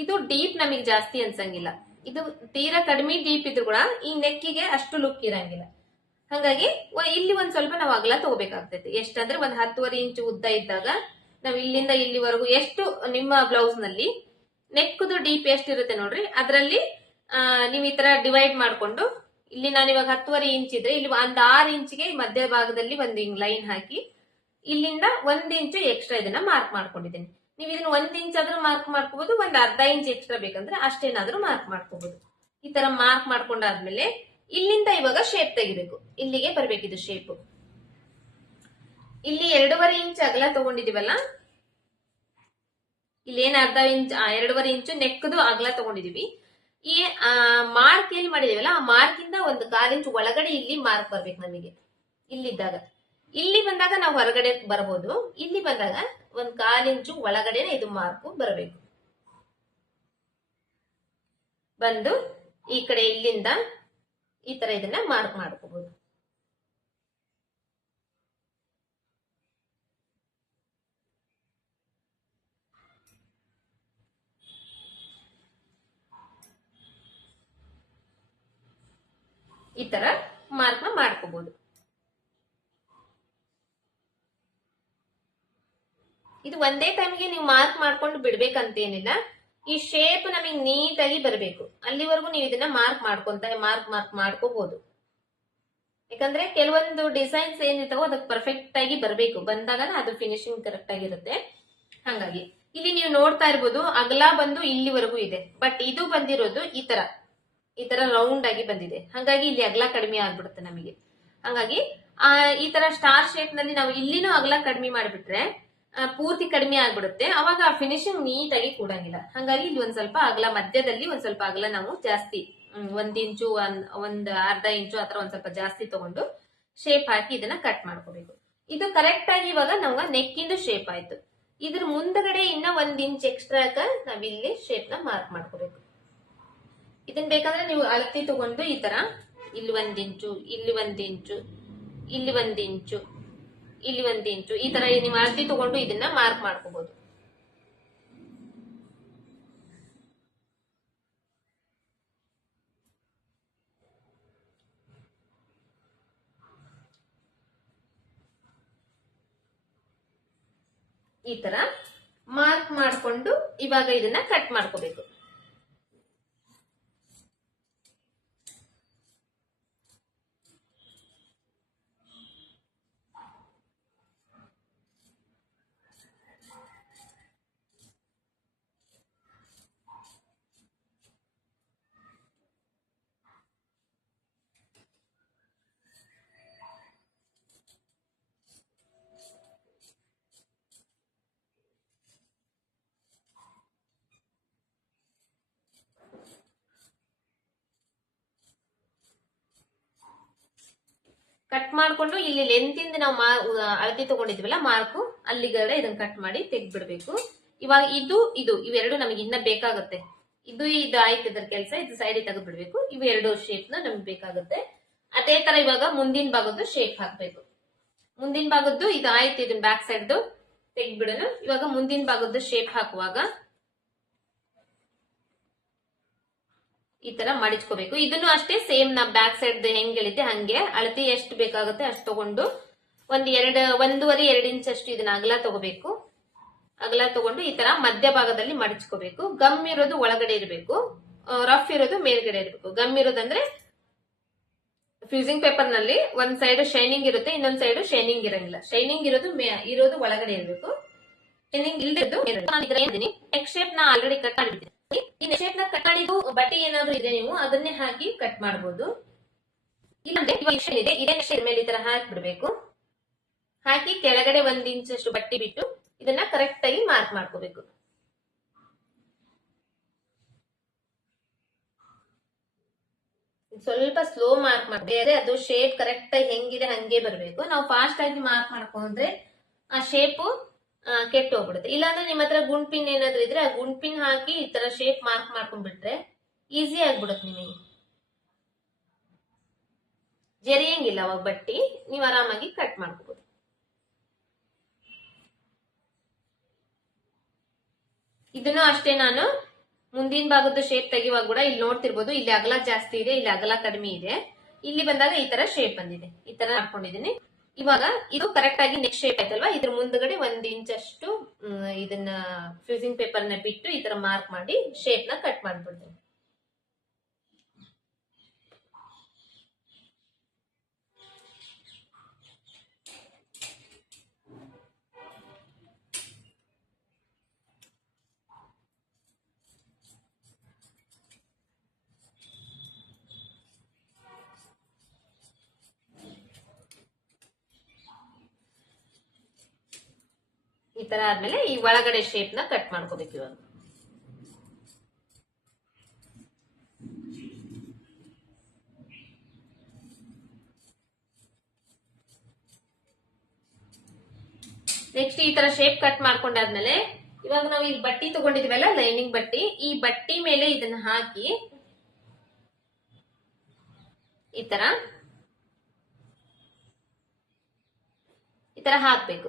ಇದು ಡೀಪ್ ನಮಗೆ ಜಾಸ್ತಿ ಅನ್ಸಂಗಿಲ್ಲ. ಇದು ತೀರಾ ಕಡಿಮೆ ಡೀಪ್ ಇದ್ರು ಕೂಡ ಈ ನೆಕ್ಕಿಗೆ ಅಷ್ಟು ಲುಕ್ ಇರಂಗಿಲ್ಲ. ಹಾಗಾಗಿ ಇಲ್ಲಿ ಒಂದ್ ಸ್ವಲ್ಪ ನಾವು ಅಗಲ ತಗೋಬೇಕಾಗ್ತೈತಿ. ಎಷ್ಟಂದ್ರೆ 10.5 ಇಂಚು ಉದ್ದ ಇದ್ದಾಗ ನಾವ್ ಇಲ್ಲಿಂದ ಇಲ್ಲಿವರೆಗೂ ಎಷ್ಟು ನಿಮ್ಮ ಬ್ಲೌಸ್ ನಲ್ಲಿ ನೆಕ್ದು ಡೀಪ್ ಎಷ್ಟಿರುತ್ತೆ ನೋಡ್ರಿ, ಅದ್ರಲ್ಲಿ ನೀವ್ ಈ ತರ ಡಿವೈಡ್ ಮಾಡ್ಕೊಂಡು ಇಲ್ಲಿ ನಾನು ಇವಾಗ 10.5 ಇಂಚ್ ಇದ್ರೆ ಇಲ್ಲಿ ಒಂದ್ 6 ಇಂಚಿಗೆ ಮಧ್ಯ ಭಾಗದಲ್ಲಿ ಒಂದು ಲೈನ್ ಹಾಕಿ ಇಲ್ಲಿಂದ 1 ಇಂಚು ಎಕ್ಸ್ಟ್ರಾ ಇದನ್ನ ಮಾರ್ಕ್ ಮಾಡ್ಕೊಂಡಿದ್ದೀನಿ. ನೀವು ಇದನ್ನ 1 ಇಂಚ್ ಆದ್ರೂ ಮಾರ್ಕ್ ಮಾಡ್ಕೋಬಹುದು, ಒಂದ್ ಅರ್ಧ ಇಂಚ್ ಎಕ್ಸ್ಟ್ರಾ ಬೇಕಂದ್ರೆ ಅಷ್ಟೇನಾದ್ರೂ ಮಾರ್ಕ್ ಮಾಡ್ಕೋಬಹುದು. ಈ ತರ ಮಾರ್ಕ್ ಮಾಡ್ಕೊಂಡಾದ್ಮೇಲೆ ಇಲ್ಲಿಂದ ಇವಾಗ ಶೇಪ್ ತೆಗಿಬೇಕು. ಇಲ್ಲಿಗೆ ಬರ್ಬೇಕಿದು ಶೇಪ್. ಇಲ್ಲಿ 2.5 ಇಂಚ್ ಅಗಲ ತಗೊಂಡಿದೀವಲ್ಲ, ಇಲ್ಲಿ ಏನ್ ಅರ್ಧ ಇಂಚ್ 2.5 ಇಂಚು ನೆಕ್ದು ಅಗಲ ತಗೊಂಡಿದೀವಿ. ಈ ಮಾರ್ಕ್ ಎಲ್ಲಿ ಮಾಡಿದೀವಲ್ಲ ಆ ಮಾರ್ಕ್ ಇಂದ 1/4 ಇಂಚ್ ಒಳಗಡೆ ಇಲ್ಲಿ ಮಾರ್ಕ್ ಬರ್ಬೇಕು ನಮಗೆ. ಇಲ್ಲಿದ್ದಾಗ ಇಲ್ಲಿ ಬಂದಾಗ ನಾವು ಹೊರಗಡೆ ಬರಬಹುದು. ಇಲ್ಲಿ ಬಂದಾಗ 1/4 ಇಂಚು ಒಳಗಡೆನೆ ಇದು ಮಾರ್ಕ್ ಬರಬೇಕು. ಬಂದು ಈ ಕಡೆ ಇಲ್ಲಿಂದ ಈ ತರ ಇದನ್ನ ಮಾರ್ಕ್ ಮಾಡ್ಕೋಬಹುದು. ಈ ತರ ಮಾರ್ಕ್ ಮಾಡ್ಕೋಬಹುದು. ಇದು ಒಂದೇ ಟೈಮ್ಗೆ ನೀವು ಮಾರ್ಕ್ ಮಾಡ್ಕೊಂಡು ಬಿಡ್ಬೇಕಂತೇನಿಲ್ಲ. ಈ ಶೇಪ್ ನಮಗೆ ನೀಟಾಗಿ ಬರಬೇಕು, ಅಲ್ಲಿವರೆಗೂ ನೀವು ಇದನ್ನ ಮಾರ್ಕ್ ಮಾಡ್ಕೋಬಹುದು. ಯಾಕಂದ್ರೆ ಕೆಲವೊಂದು ಡಿಸೈನ್ಸ್ ಏನಿರ್ತಾವೋ ಅದಕ್ಕೆ ಪರ್ಫೆಕ್ಟ್ ಆಗಿ ಬರಬೇಕು, ಬಂದಾಗ ಅದು ಫಿನಿಶಿಂಗ್ ಕರೆಕ್ಟ್ ಆಗಿರುತ್ತೆ. ಹಾಗಾಗಿ ಇಲ್ಲಿ ನೀವು ನೋಡ್ತಾ ಇರ್ಬೋದು ಅಗಲ ಬಂದು ಇಲ್ಲಿವರೆಗೂ ಇದೆ, ಬಟ್ ಇದು ಬಂದಿರೋದು ಈ ತರ ರೌಂಡ್ ಆಗಿ ಬಂದಿದೆ. ಹಾಗಾಗಿ ಇಲ್ಲಿ ಅಗಲ ಕಡಿಮೆ ಆಗ್ಬಿಡುತ್ತೆ ನಮಗೆ. ಹಾಗಾಗಿ ಈ ತರ ಸ್ಟಾರ್ ಶೇಪ್ ನಲ್ಲಿ ನಾವು ಇಲ್ಲಿನೂ ಅಗಲ ಕಡಿಮೆ ಮಾಡಿಬಿಟ್ರೆ ಪೂರ್ತಿ ಕಡಿಮೆ ಆಗ್ಬಿಡುತ್ತೆ. ಅವಾಗ ಆ ಫಿನಿಶಿಂಗ್ ನೀಟಾಗಿ ಕೂಡಂಗಿಲ್ಲ. ಹಾಗಾಗಿ ಇಲ್ಲಿ ಒಂದ್ ಸ್ವಲ್ಪ ಅಗಲ, ಮಧ್ಯದಲ್ಲಿ ಒಂದ್ ಸ್ವಲ್ಪ ಅಗಲ ನಾವು ಜಾಸ್ತಿ 1 ಇಂಚು ಒಂದ್ ಅರ್ಧ ಇಂಚು ಆತರ ಒಂದ್ ಸ್ವಲ್ಪ ಜಾಸ್ತಿ ತಗೊಂಡು ಶೇಪ್ ಹಾಕಿ ಇದನ್ನ ಕಟ್ ಮಾಡ್ಕೋಬೇಕು. ಇದು ಕರೆಕ್ಟ್ ಆಗಿ ಇವಾಗ ನಮ್ಗೆ ನೆಕ್ಕಿಂದು ಶೇಪ್ ಆಯ್ತು. ಇದ್ರ ಮುಂದಗಡೆ ಇನ್ನ 1 ಇಂಚ್ ಎಕ್ಸ್ಟ್ರಾ ನಾವ್ ಇಲ್ಲಿ ಶೇಪ್ ನ ಮಾರ್ಕ್ ಮಾಡ್ಕೋಬೇಕು. ಇದನ್ ಬೇಕಂದ್ರೆ ನೀವು ಅಳತಿ ತಗೊಂಡು ಈ ತರ ಇಲ್ಲಿ 1 ಇಂಚು, ಇಲ್ಲಿ 1 ಇಂಚು, ಇಲ್ಲಿ 1 ಇಂಚು, ಇಲ್ಲಿ 1 ಇಂಚು, ಈ ತರ ನೀವು ಅಳತಿ ತಗೊಂಡು ಇದನ್ನ ಮಾರ್ಕ್ ಮಾಡ್ಕೋಬಹುದು. ಈ ತರ ಮಾರ್ಕ್ ಮಾಡ್ಕೊಂಡು ಇವಾಗ ಇದನ್ನ ಕಟ್ ಮಾಡ್ಕೋಬೇಕು. ಕಟ್ ಮಾಡ್ಕೊಂಡು ಇಲ್ಲಿ ಲೆಂತ್ ಇಂದ ನಾವು ಅಳತಿ ತಗೊಂಡಿದ್ವಲ್ಲ ಮಾರ್ಕು, ಅಲ್ಲಿಗಡೆ ಇದನ್ನ ಕಟ್ ಮಾಡಿ ತೆಗ್ದ್ಬಿಡ್ಬೇಕು. ಇವಾಗ ಇವೆರಡು ನಮಗೆ ಇನ್ನ ಬೇಕಾಗುತ್ತೆ. ಇದು ಆಯ್ತು ಇದ್ರ ಕೆಲಸ. ಇದು ಸೈಡ್ ತೆಗೆದು ಬಿಡ್ಬೇಕು. ಇವೆರಡು ಶೇಪ್ ನಮ್ಗೆ ಬೇಕಾಗುತ್ತೆ. ಅದೇ ತರ ಇವಾಗ ಮುಂದಿನ ಭಾಗದ್ದು ಶೇಪ್ ಹಾಕ್ಬೇಕು. ಮುಂದಿನ ಭಾಗದ್ದು ಇದು ಆಯ್ತು, ಇದನ್ನ ಬ್ಯಾಕ್ ಸೈಡ್ ತೆಗ್ದ್ಬಿಡೋಣ. ಇವಾಗ ಮುಂದಿನ ಭಾಗದ್ದು ಶೇಪ್ ಹಾಕುವಾಗ ಈ ತರ ಮಡಿಚ್ಕೋಬೇಕು. ಇದನ್ನು ಅಷ್ಟೇ ಸೇಮ್ ನಾ ಬ್ಯಾಕ್ ಸೈಡ್ ಹೆಂಗ್ ಹೇಳಿದ್ದೆ ಹಂಗೆ ಅಳತಿ ಎಷ್ಟು ಬೇಕಾಗುತ್ತೆ ಅಷ್ಟು ತಗೊಂಡು 1.5-2 ಇಂಚ್ ಅಷ್ಟು ಇದನ್ನ ಅಗಲ ತಗೋಬೇಕು. ಅಗಲ ತಗೊಂಡು ಈ ತರ ಮಧ್ಯ ಭಾಗದಲ್ಲಿ ಮಡಿಚ್ಕೋಬೇಕು. ಗಮ್ ಇರೋದು ಒಳಗಡೆ ಇರಬೇಕು, ರಫ್ ಇರೋದು ಮೇಲ್ಗಡೆ ಇರಬೇಕು. ಗಮ್ ಇರೋದಂದ್ರೆ ಫ್ಯೂಸಿಂಗ್ ಪೇಪರ್ ನಲ್ಲಿ ಒಂದ್ ಸೈಡ್ ಶೈನಿಂಗ್ ಇರುತ್ತೆ, ಇನ್ನೊಂದ್ ಸೈಡ್ ಶೈನಿಂಗ್ ಇರಂಗಿಲ್ಲ. ಶೈನಿಂಗ್ ಇರೋದು ಒಳಗಡೆ ಇರಬೇಕು, ಶೈನಿಂಗ್ ಇಲ್ಲದ್ದು ನೆಕ್ ಶೇಪ್ ನಾ ಆಲ್ರೆಡಿ ಕಟ್ ಮಾಡಿಬಿಡ್ತೀನಿ. ಈ ನೆಕ್ ಶೇಪ್ ನ ಕಟ್ ಮಾಡಿದ್ದು ಬಟ್ಟೆ ಏನಾದ್ರು ಇದ್ರೆ ನೀವು ಅದನ್ನೇ ಹಾಕಿ ಕಟ್ ಮಾಡಬಹುದು. ಇಲ್ಲಂದ್ರೆ ಇದೇ ಶೇಪ್ ಮೇಲೆ ಈ ತರ ಹಾಕಿ ಬಿಡ್ಬೇಕು. ಹಾಕಿ ಕೆಳಗಡೆ 1 ಇಂಚ್ ಅಷ್ಟು ಬಟ್ಟೆ ಬಿಟ್ಟು ಇದನ್ನ ಕರೆಕ್ಟ್ ಆಗಿ ಮಾರ್ಕ್ ಮಾಡ್ಕೋಬೇಕು. ಸ್ವಲ್ಪ ಸ್ಲೋ ಮಾರ್ಕ್ ಮಾಡಿದ್ರೆ ಅದು ಶೇಪ್ ಕರೆಕ್ಟ್ ಆಗಿ ಹೆಂಗಿದೆ ಹಂಗೆ ಬರಬೇಕು. ನಾವು ಫಾಸ್ಟ್ ಆಗಿ ಮಾರ್ಕ್ ಮಾಡ್ಕೊಂಡ್ರೆ ಆ ಶೇಪ್ ಕೆಟ್ಟು ಹೋಗ್ಬಿಡುತ್ತೆ. ಇಲ್ಲಾಂದ್ರೆ ನಿಮ್ಮ ಹತ್ರ ಗುಂಡ್ ಪಿನ್ ಏನಾದ್ರು ಇದ್ರೆ ಆ ಗುಂಡ್ ಪಿನ್ ಹಾಕಿ ಈ ತರ ಶೇಪ್ ಮಾರ್ಕ್ ಮಾಡ್ಕೊಂಡ್ಬಿಟ್ರೆ ಈಸಿ ಆಗ್ಬಿಡುತ್ತೆ ನಿಮಗೆ. ಜರಿಯಂಗಿಲ್ಲ ಅವಾಗ ಬಟ್ಟಿ, ನೀವು ಆರಾಮಾಗಿ ಕಟ್ ಮಾಡ್ಕೋಬಹುದು. ಇದನ್ನು ಅಷ್ಟೇ ನಾನು ಮುಂದಿನ ಭಾಗದ ಶೇಪ್ ತೆಗೆಯುವಾಗ ಕೂಡ ಇಲ್ಲಿ ನೋಡ್ತಿರ್ಬೋದು, ಇಲ್ಲಿ ಅಗಲ ಜಾಸ್ತಿ ಇದೆ, ಇಲ್ಲಿ ಅಗಲ ಕಡಿಮೆ ಇದೆ. ಇಲ್ಲಿ ಬಂದಾಗ ಈ ತರ ಶೇಪ್ ಬಂದಿದೆ, ಈ ತರ ಹಾಕೊಂಡಿದೀನಿ. ಇವಾಗ ಇದು ಕರೆಕ್ಟ್ ಆಗಿ ನೆಕ್ಸ್ಟ್ ಶೇಪ್ ಆಯ್ತಲ್ವಾ, ಇದ್ರ ಮುಂದ್ಗಡೆ 1 ಇಂಚ್ ಅಷ್ಟು ಇದನ್ನ ಫ್ಯೂಸಿಂಗ್ ಪೇಪರ್ ನ ಬಿಟ್ಟು ಈ ತರ ಮಾರ್ಕ್ ಮಾಡಿ ಶೇಪ್ ನ ಕಟ್ ಮಾಡ್ಬಿಡ್ತೀನಿ. ಈ ತರ ಆದ್ಮೇಲೆ ಈ ಒಳಗಡೆ ಶೇಪ್ ನ ಕಟ್ ಮಾಡ್ಕೋಬೇಕು. ಇವಾಗ ನೆಕ್ಸ್ಟ್ ಈ ತರ ಶೇಪ್ ಕಟ್ ಮಾಡ್ಕೊಂಡಾದ್ಮೇಲೆ ಇವಾಗ ನಾವು ಇಲ್ಲಿ ಬಟ್ಟಿ ತಗೊಂಡಿದ್ವಲ್ಲ, ಲೈನಿಂಗ್ ಬಟ್ಟಿ, ಈ ಬಟ್ಟಿ ಮೇಲೆ ಇದನ್ನ ಹಾಕಿ ಈ ತರ ಹಾಕ್ಬೇಕು.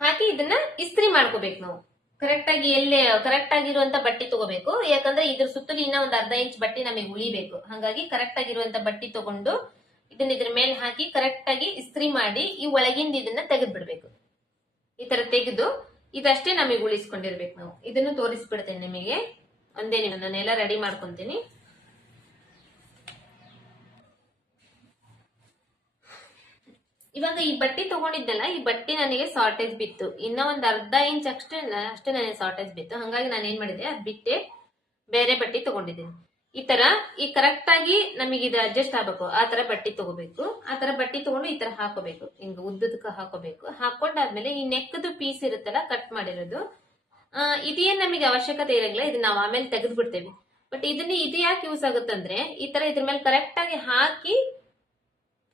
ಹಾಕಿ ಇದನ್ನ ಇಸ್ತ್ರಿ ಮಾಡ್ಕೋಬೇಕು. ನಾವು ಕರೆಕ್ಟ್ ಆಗಿ ಎಲ್ಲೇ ಕರೆಕ್ಟ್ ಆಗಿರುವಂತ ಬಟ್ಟೆ ತಗೋಬೇಕು, ಯಾಕಂದ್ರೆ ಇದ್ರ ಸುತ್ತಲೂ ಇನ್ನ ಒಂದ್ ಅರ್ಧ ಇಂಚ್ ಬಟ್ಟೆ ನಮಗೆ ಉಳಿಬೇಕು. ಹಾಗಾಗಿ ಕರೆಕ್ಟ್ ಆಗಿರುವಂತ ಬಟ್ಟೆ ತಗೊಂಡು ಇದನ್ನ ಇದ್ರ ಮೇಲೆ ಹಾಕಿ ಕರೆಕ್ಟ್ ಆಗಿ ಇಸ್ತ್ರಿ ಮಾಡಿ ಈ ಒಳಗಿಂದ ಇದನ್ನ ತೆಗೆದ್ ಬಿಡ್ಬೇಕು. ಈ ತರ ತೆಗೆದು ಇದಷ್ಟೇ ನಮಗೆ ಉಳಿಸ್ಕೊಂಡಿರ್ಬೇಕು. ನಾವು ಇದನ್ನು ತೋರಿಸ್ಬಿಡ್ತೇನೆ ನಿಮಗೆ. ಒಂದೇ ನಿಮಿಷ ನಾನೆಲ್ಲ ರೆಡಿ ಮಾಡ್ಕೊಂತೀನಿ. ಇವಾಗ ಈ ಬಟ್ಟೆ ತಗೊಂಡಿದ್ದಲ್ಲ, ಈ ಬಟ್ಟೆ ನನಗೆ ಶಾರ್ಟೇಜ್ ಬಿತ್ತು. ಇನ್ನ ಒಂದ್ ಅರ್ಧ ಇಂಚ್ ಅಷ್ಟೇ ನನಗೆ ಶಾರ್ಟೇಜ್ ಬಿತ್ತು. ಹಾಗಾಗಿ ನಾನು ಏನ್ ಮಾಡಿದೆ, ಅದ್ ಬಿಟ್ಟೆ ಬೇರೆ ಬಟ್ಟೆ ತಗೊಂಡಿದ್ದೀನಿ. ಈ ತರ ಈ ಕರೆಕ್ಟ್ ಆಗಿ ನಮಗೆ ಇದು ಅಡ್ಜಸ್ಟ್ ಆಗ್ಬೇಕು, ಆ ತರ ಬಟ್ಟೆ ತಗೋಬೇಕು. ಆ ತರ ಬಟ್ಟೆ ತಗೊಂಡು ಈ ತರ ಹಾಕೋಬೇಕು, ಹಿಂಗ ಉದ್ದದಕ್ಕ ಹಾಕೋಬೇಕು. ಹಾಕೊಂಡಾದ್ಮೇಲೆ ಈ ನೆಕ್ದು ಪೀಸ್ ಇರುತ್ತಲ್ಲ ಕಟ್ ಮಾಡಿರೋದು, ಇದೇನ್ ನಮಗೆ ಅವಶ್ಯಕತೆ ಇರಂಗಿಲ್ಲ, ಇದನ್ನ ನಾವು ಆಮೇಲೆ ತೆಗೆದು ಬಿಡ್ತೇವೆ. ಬಟ್ ಇದು ಯಾಕೆ ಯೂಸ್ ಆಗುತ್ತಂದ್ರೆ, ಈ ತರ ಇದ್ರ ಮೇಲೆ ಕರೆಕ್ಟ್ ಆಗಿ ಹಾಕಿ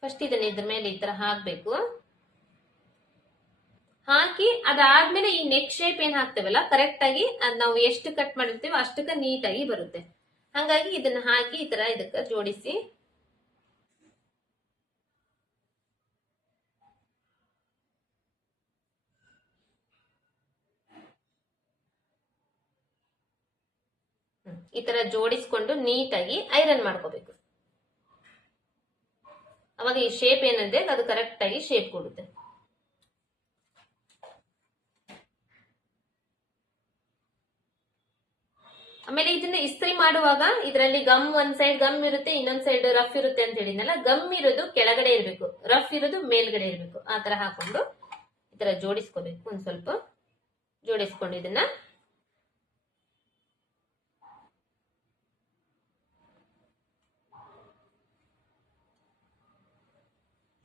ಫಸ್ಟ್ ಇದನ್ನ ಇದ್ರ ಮೇಲೆ ಈ ತರ ಹಾಕ್ಬೇಕು. ಹಾಕಿ ಅದಾದ್ಮೇಲೆ ಈ ನೆಕ್ ಶೇಪ್ ಏನ್ ಹಾಕ್ತೇವಲ್ಲ, ಕರೆಕ್ಟ್ ಆಗಿ ಅದ್ ನಾವು ಎಷ್ಟು ಕಟ್ ಮಾಡಿರ್ತೀವೋ ಅಷ್ಟಕ್ಕ ನೀಟಾಗಿ ಬರುತ್ತೆ. ಹಾಗಾಗಿ ಇದನ್ನ ಹಾಕಿ ಈ ತರ ಇದಕ್ಕ ಜೋಡಿಸಿ ಈ ತರ ಜೋಡಿಸ್ಕೊಂಡು ನೀಟಾಗಿ ಐರನ್ ಮಾಡ್ಕೋಬೇಕು. ಅವಾಗ ಈ ಶೇಪ್ ಏನಂದ್ರೆ ಅದು ಕರೆಕ್ಟ್ ಆಗಿ ಶೇಪ್ ಕೊಡುತ್ತೆ. ಆಮೇಲೆ ಇದನ್ನ ಇಸ್ತ್ರಿ ಮಾಡುವಾಗ ಇದರಲ್ಲಿ ಗಮ್ ಒಂದ್ ಸೈಡ್ ಗಮ್ ಇರುತ್ತೆ, ಇನ್ನೊಂದ್ ಸೈಡ್ ರಫ್ ಇರುತ್ತೆ ಅಂತ ಹೇಳಿದ್ನಲ್ಲ, ಗಮ್ ಇರೋದು ಕೆಳಗಡೆ ಇರಬೇಕು, ರಫ್ ಇರೋದು ಮೇಲ್ಗಡೆ ಇರಬೇಕು. ಆ ತರ ಹಾಕೊಂಡು ಈ ತರ ಜೋಡಿಸ್ಕೋಬೇಕು. ಒಂದ್ ಸ್ವಲ್ಪ ಜೋಡಿಸ್ಕೊಂಡು ಇದನ್ನ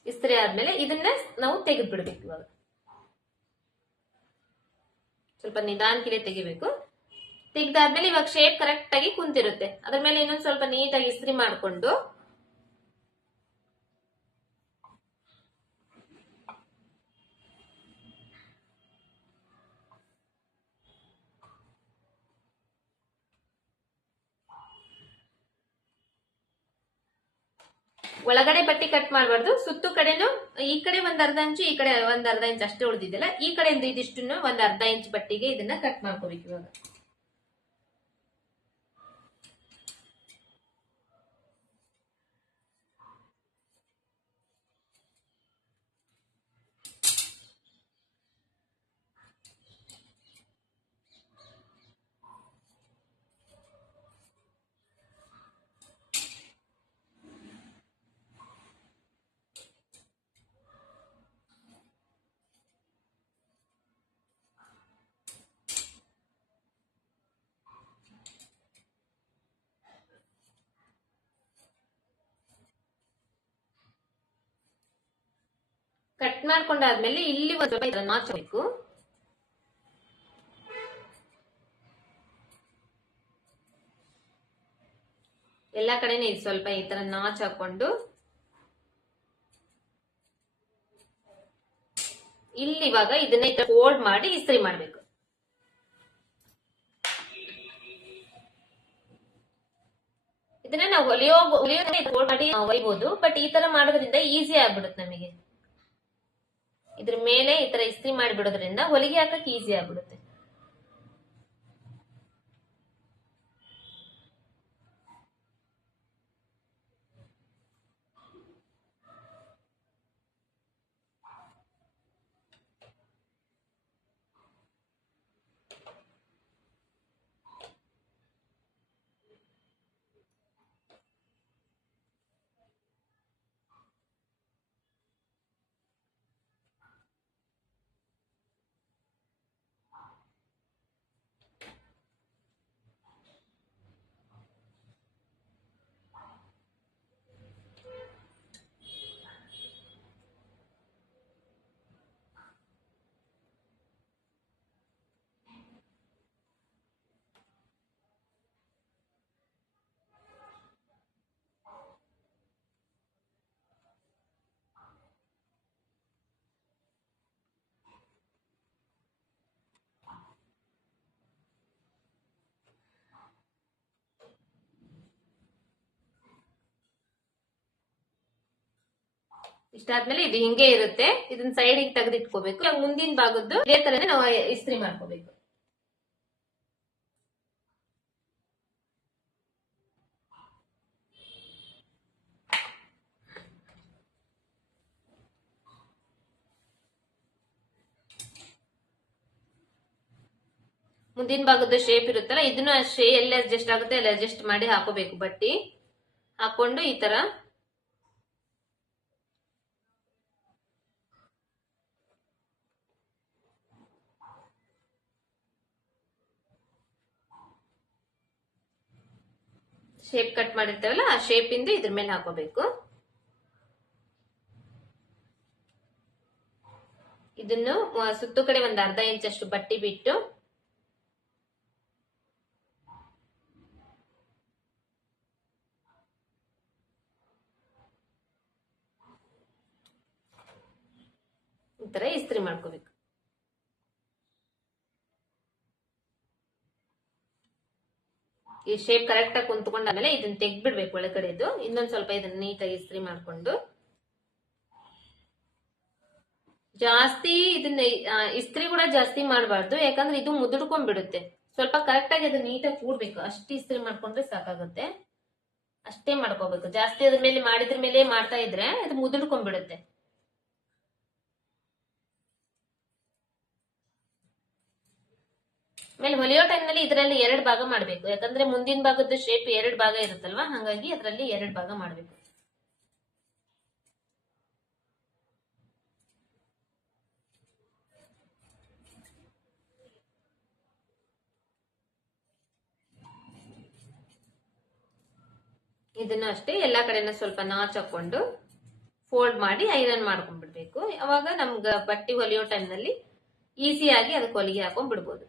ಇಸ್ತ್ರಿ ಆದ್ಮೇಲೆ ಇದನ್ನ ನಾವು ತೆಗೆದು ಬಿಡ್ಬೇಕು. ಇವಾಗ ಸ್ವಲ್ಪ ನಿಧಾನಕ್ಕೆ ತೆಗಿಬೇಕು. ತೆಗ್ದಾದ್ಮೇಲೆ ಇವಾಗ ಶೇಪ್ ಕರೆಕ್ಟ್ ಆಗಿ ಕುಂತಿರುತ್ತೆ. ಅದ್ರ ಮೇಲೆ ಇನ್ನೊಂದ್ ಸ್ವಲ್ಪ ನೀಟಾಗಿ ಇಸ್ತ್ರಿ ಮಾಡ್ಕೊಂಡು ಒಳಗಡೆ ಬಟ್ಟೆ ಕಟ್ ಮಾಡಬಾರ್ದು, ಸುತ್ತು ಕಡೆನು ಈ ಕಡೆ ಒಂದ್ ಅರ್ಧ ಇಂಚು, ಈ ಕಡೆ ಒಂದ್ ಅರ್ಧ ಇಂಚ್ ಅಷ್ಟೇ ಉಳಿದಿದ್ದಲ್ಲ, ಈ ಕಡೆಯಿಂದ ಇದಿಷ್ಟು ಒಂದ್ ಅರ್ಧ ಇಂಚ್ ಬಟ್ಟಿಗೆ ಇದನ್ನ ಕಟ್ ಮಾಡ್ಕೋಬೇಕು. ಇವಾಗ ಕಟ್ ಮಾಡ್ಕೊಂಡಾದ್ಮೇಲೆ ಇಲ್ಲಿ ಒಂದ್ ಸ್ವಲ್ಪ ನಾಚಬೇಕು. ಎಲ್ಲಾ ಕಡೆನೂ ಇದು ಸ್ವಲ್ಪ ಈ ತರ ನಾಚ್ ಹಾಕೊಂಡು ಇಲ್ಲಿ ಇವಾಗ ಇದನ್ನ ಫೋಲ್ಡ್ ಮಾಡಿ ಇಸ್ತ್ರಿ ಮಾಡ್ಬೇಕು. ಇದನ್ನ ನಾವು ಫೋಲ್ಡ್ ಮಾಡಿ ಒಲಿಬಹುದು, ಬಟ್ ಈ ತರ ಮಾಡೋದ್ರಿಂದ ಈಸಿ ಆಗ್ಬಿಡುತ್ತೆ ನಮಗೆ. ಇದ್ರ ಮೇಲೆ ಈ ತರ ಇಸ್ತ್ರಿ ಮಾಡಿಬಿಡೋದ್ರಿಂದ ಹೊಲಿಗೆ ಹಾಕಕ್ ಈಸಿ ಆಗ್ಬಿಡುತ್ತೆ. ಇಷ್ಟಾದ್ಮೇಲೆ ಇದು ಹಿಂಗೆ ಇರುತ್ತೆ, ಇದನ್ನ ಸೈಡಿಗೆ ತೆಗೆದಿಟ್ಕೋಬೇಕು. ಮುಂದಿನ ಭಾಗದ್ದು ಇದೇ ತರನೇ ನಾವು ಇಸ್ತ್ರಿ ಮಾಡ್ಕೋಬೇಕು. ಮುಂದಿನ ಭಾಗದ ಶೇಪ್ ಇರುತ್ತಲ್ಲ, ಇದನ್ನ ಅಷ್ಟೇ ಎಲ್ಲಿ ಅಡ್ಜಸ್ಟ್ ಆಗುತ್ತೆ ಅಲ್ಲಿ ಅಡ್ಜಸ್ಟ್ ಮಾಡಿ ಹಾಕೋಬೇಕು. ಬಟ್ಟಿ ಹಾಕೊಂಡು ಈ ತರ ಶೇಪ್ ಕಟ್ ಮಾಡಿರ್ತೇವಲ್ಲ ಆ ಶೇಪ್ ಇಂದ ಇದ್ರ ಮೇಲೆ ಹಾಕೋಬೇಕು. ಇದನ್ನು ಸುತ್ತು ಕಡೆ ಒಂದ್ ಅರ್ಧ ಇಂಚ್ ಅಷ್ಟು ಬಟ್ಟಿ ಬಿಟ್ಟು ಈ ತರ ಇಸ್ತ್ರಿ ಮಾಡ್ಕೋಬೇಕು. ಈ ಶೇಪ್ ಕರೆಕ್ಟ್ ಆಗಿ ಕುಂತ್ಕೊಂಡಾದ್ಮೇಲೆ ಇದನ್ನ ತೆಗ್ದ್ಬಿಡ್ಬೇಕು ಒಳಗಡೆದು. ಇನ್ನೊಂದ್ ಸ್ವಲ್ಪ ಇದನ್ನ ನೀಟಾಗಿ ಇಸ್ತ್ರಿ ಮಾಡ್ಕೊಂಡು, ಜಾಸ್ತಿ ಇದನ್ನ ಇಸ್ತ್ರಿ ಕೂಡ ಜಾಸ್ತಿ ಮಾಡಬಾರ್ದು, ಯಾಕಂದ್ರೆ ಇದು ಮುದುಡ್ಕೊಂಡ್ಬಿಡುತ್ತೆ. ಸ್ವಲ್ಪ ಕರೆಕ್ಟ್ ಆಗಿ ಅದನ್ನ ನೀಟಾಗಿ ಕೂಡ್ಬೇಕು, ಅಷ್ಟು ಇಸ್ತ್ರಿ ಮಾಡ್ಕೊಂಡ್ರೆ ಸಾಕಾಗುತ್ತೆ. ಅಷ್ಟೇ ಮಾಡ್ಕೋಬೇಕು. ಜಾಸ್ತಿ ಅದ್ರ ಮೇಲೆ ಮಾಡಿದ್ರ ಮೇಲೆ ಮಾಡ್ತಾ ಇದ್ರೆ ಅದು ಮುದುಡ್ಕೊಂಡ್ಬಿಡುತ್ತೆ. ಆಮೇಲೆ ಹೊಲಿಯೋ ಟೈಮ್ ನಲ್ಲಿ ಇದರಲ್ಲಿ 2 ಭಾಗ ಮಾಡ್ಬೇಕು, ಯಾಕಂದ್ರೆ ಮುಂದಿನ ಭಾಗದ ಶೇಪ್ 2 ಭಾಗ ಇರುತ್ತಲ್ವಾ, ಹಾಗಾಗಿ ಅದರಲ್ಲಿ 2 ಭಾಗ ಮಾಡ್ಬೇಕು. ಇದನ್ನ ಅಷ್ಟೇ ಎಲ್ಲಾ ಕಡೆನ ಸ್ವಲ್ಪ ನಾಚ್ ಹಾಕೊಂಡು ಫೋಲ್ಡ್ ಮಾಡಿ ಐರನ್ ಮಾಡ್ಕೊಂಡ್ಬಿಡ್ಬೇಕು. ಅವಾಗ ನಮ್ಗ ಬಟ್ಟೆ ಹೊಲಿಯೋ ಟೈಮ್ ನಲ್ಲಿ ಈಸಿಯಾಗಿ ಅದಕ್ಕೆ ಹೊಲಿಗೆ ಹಾಕೊಂಡ್ ಬಿಡ್ಬೋದು.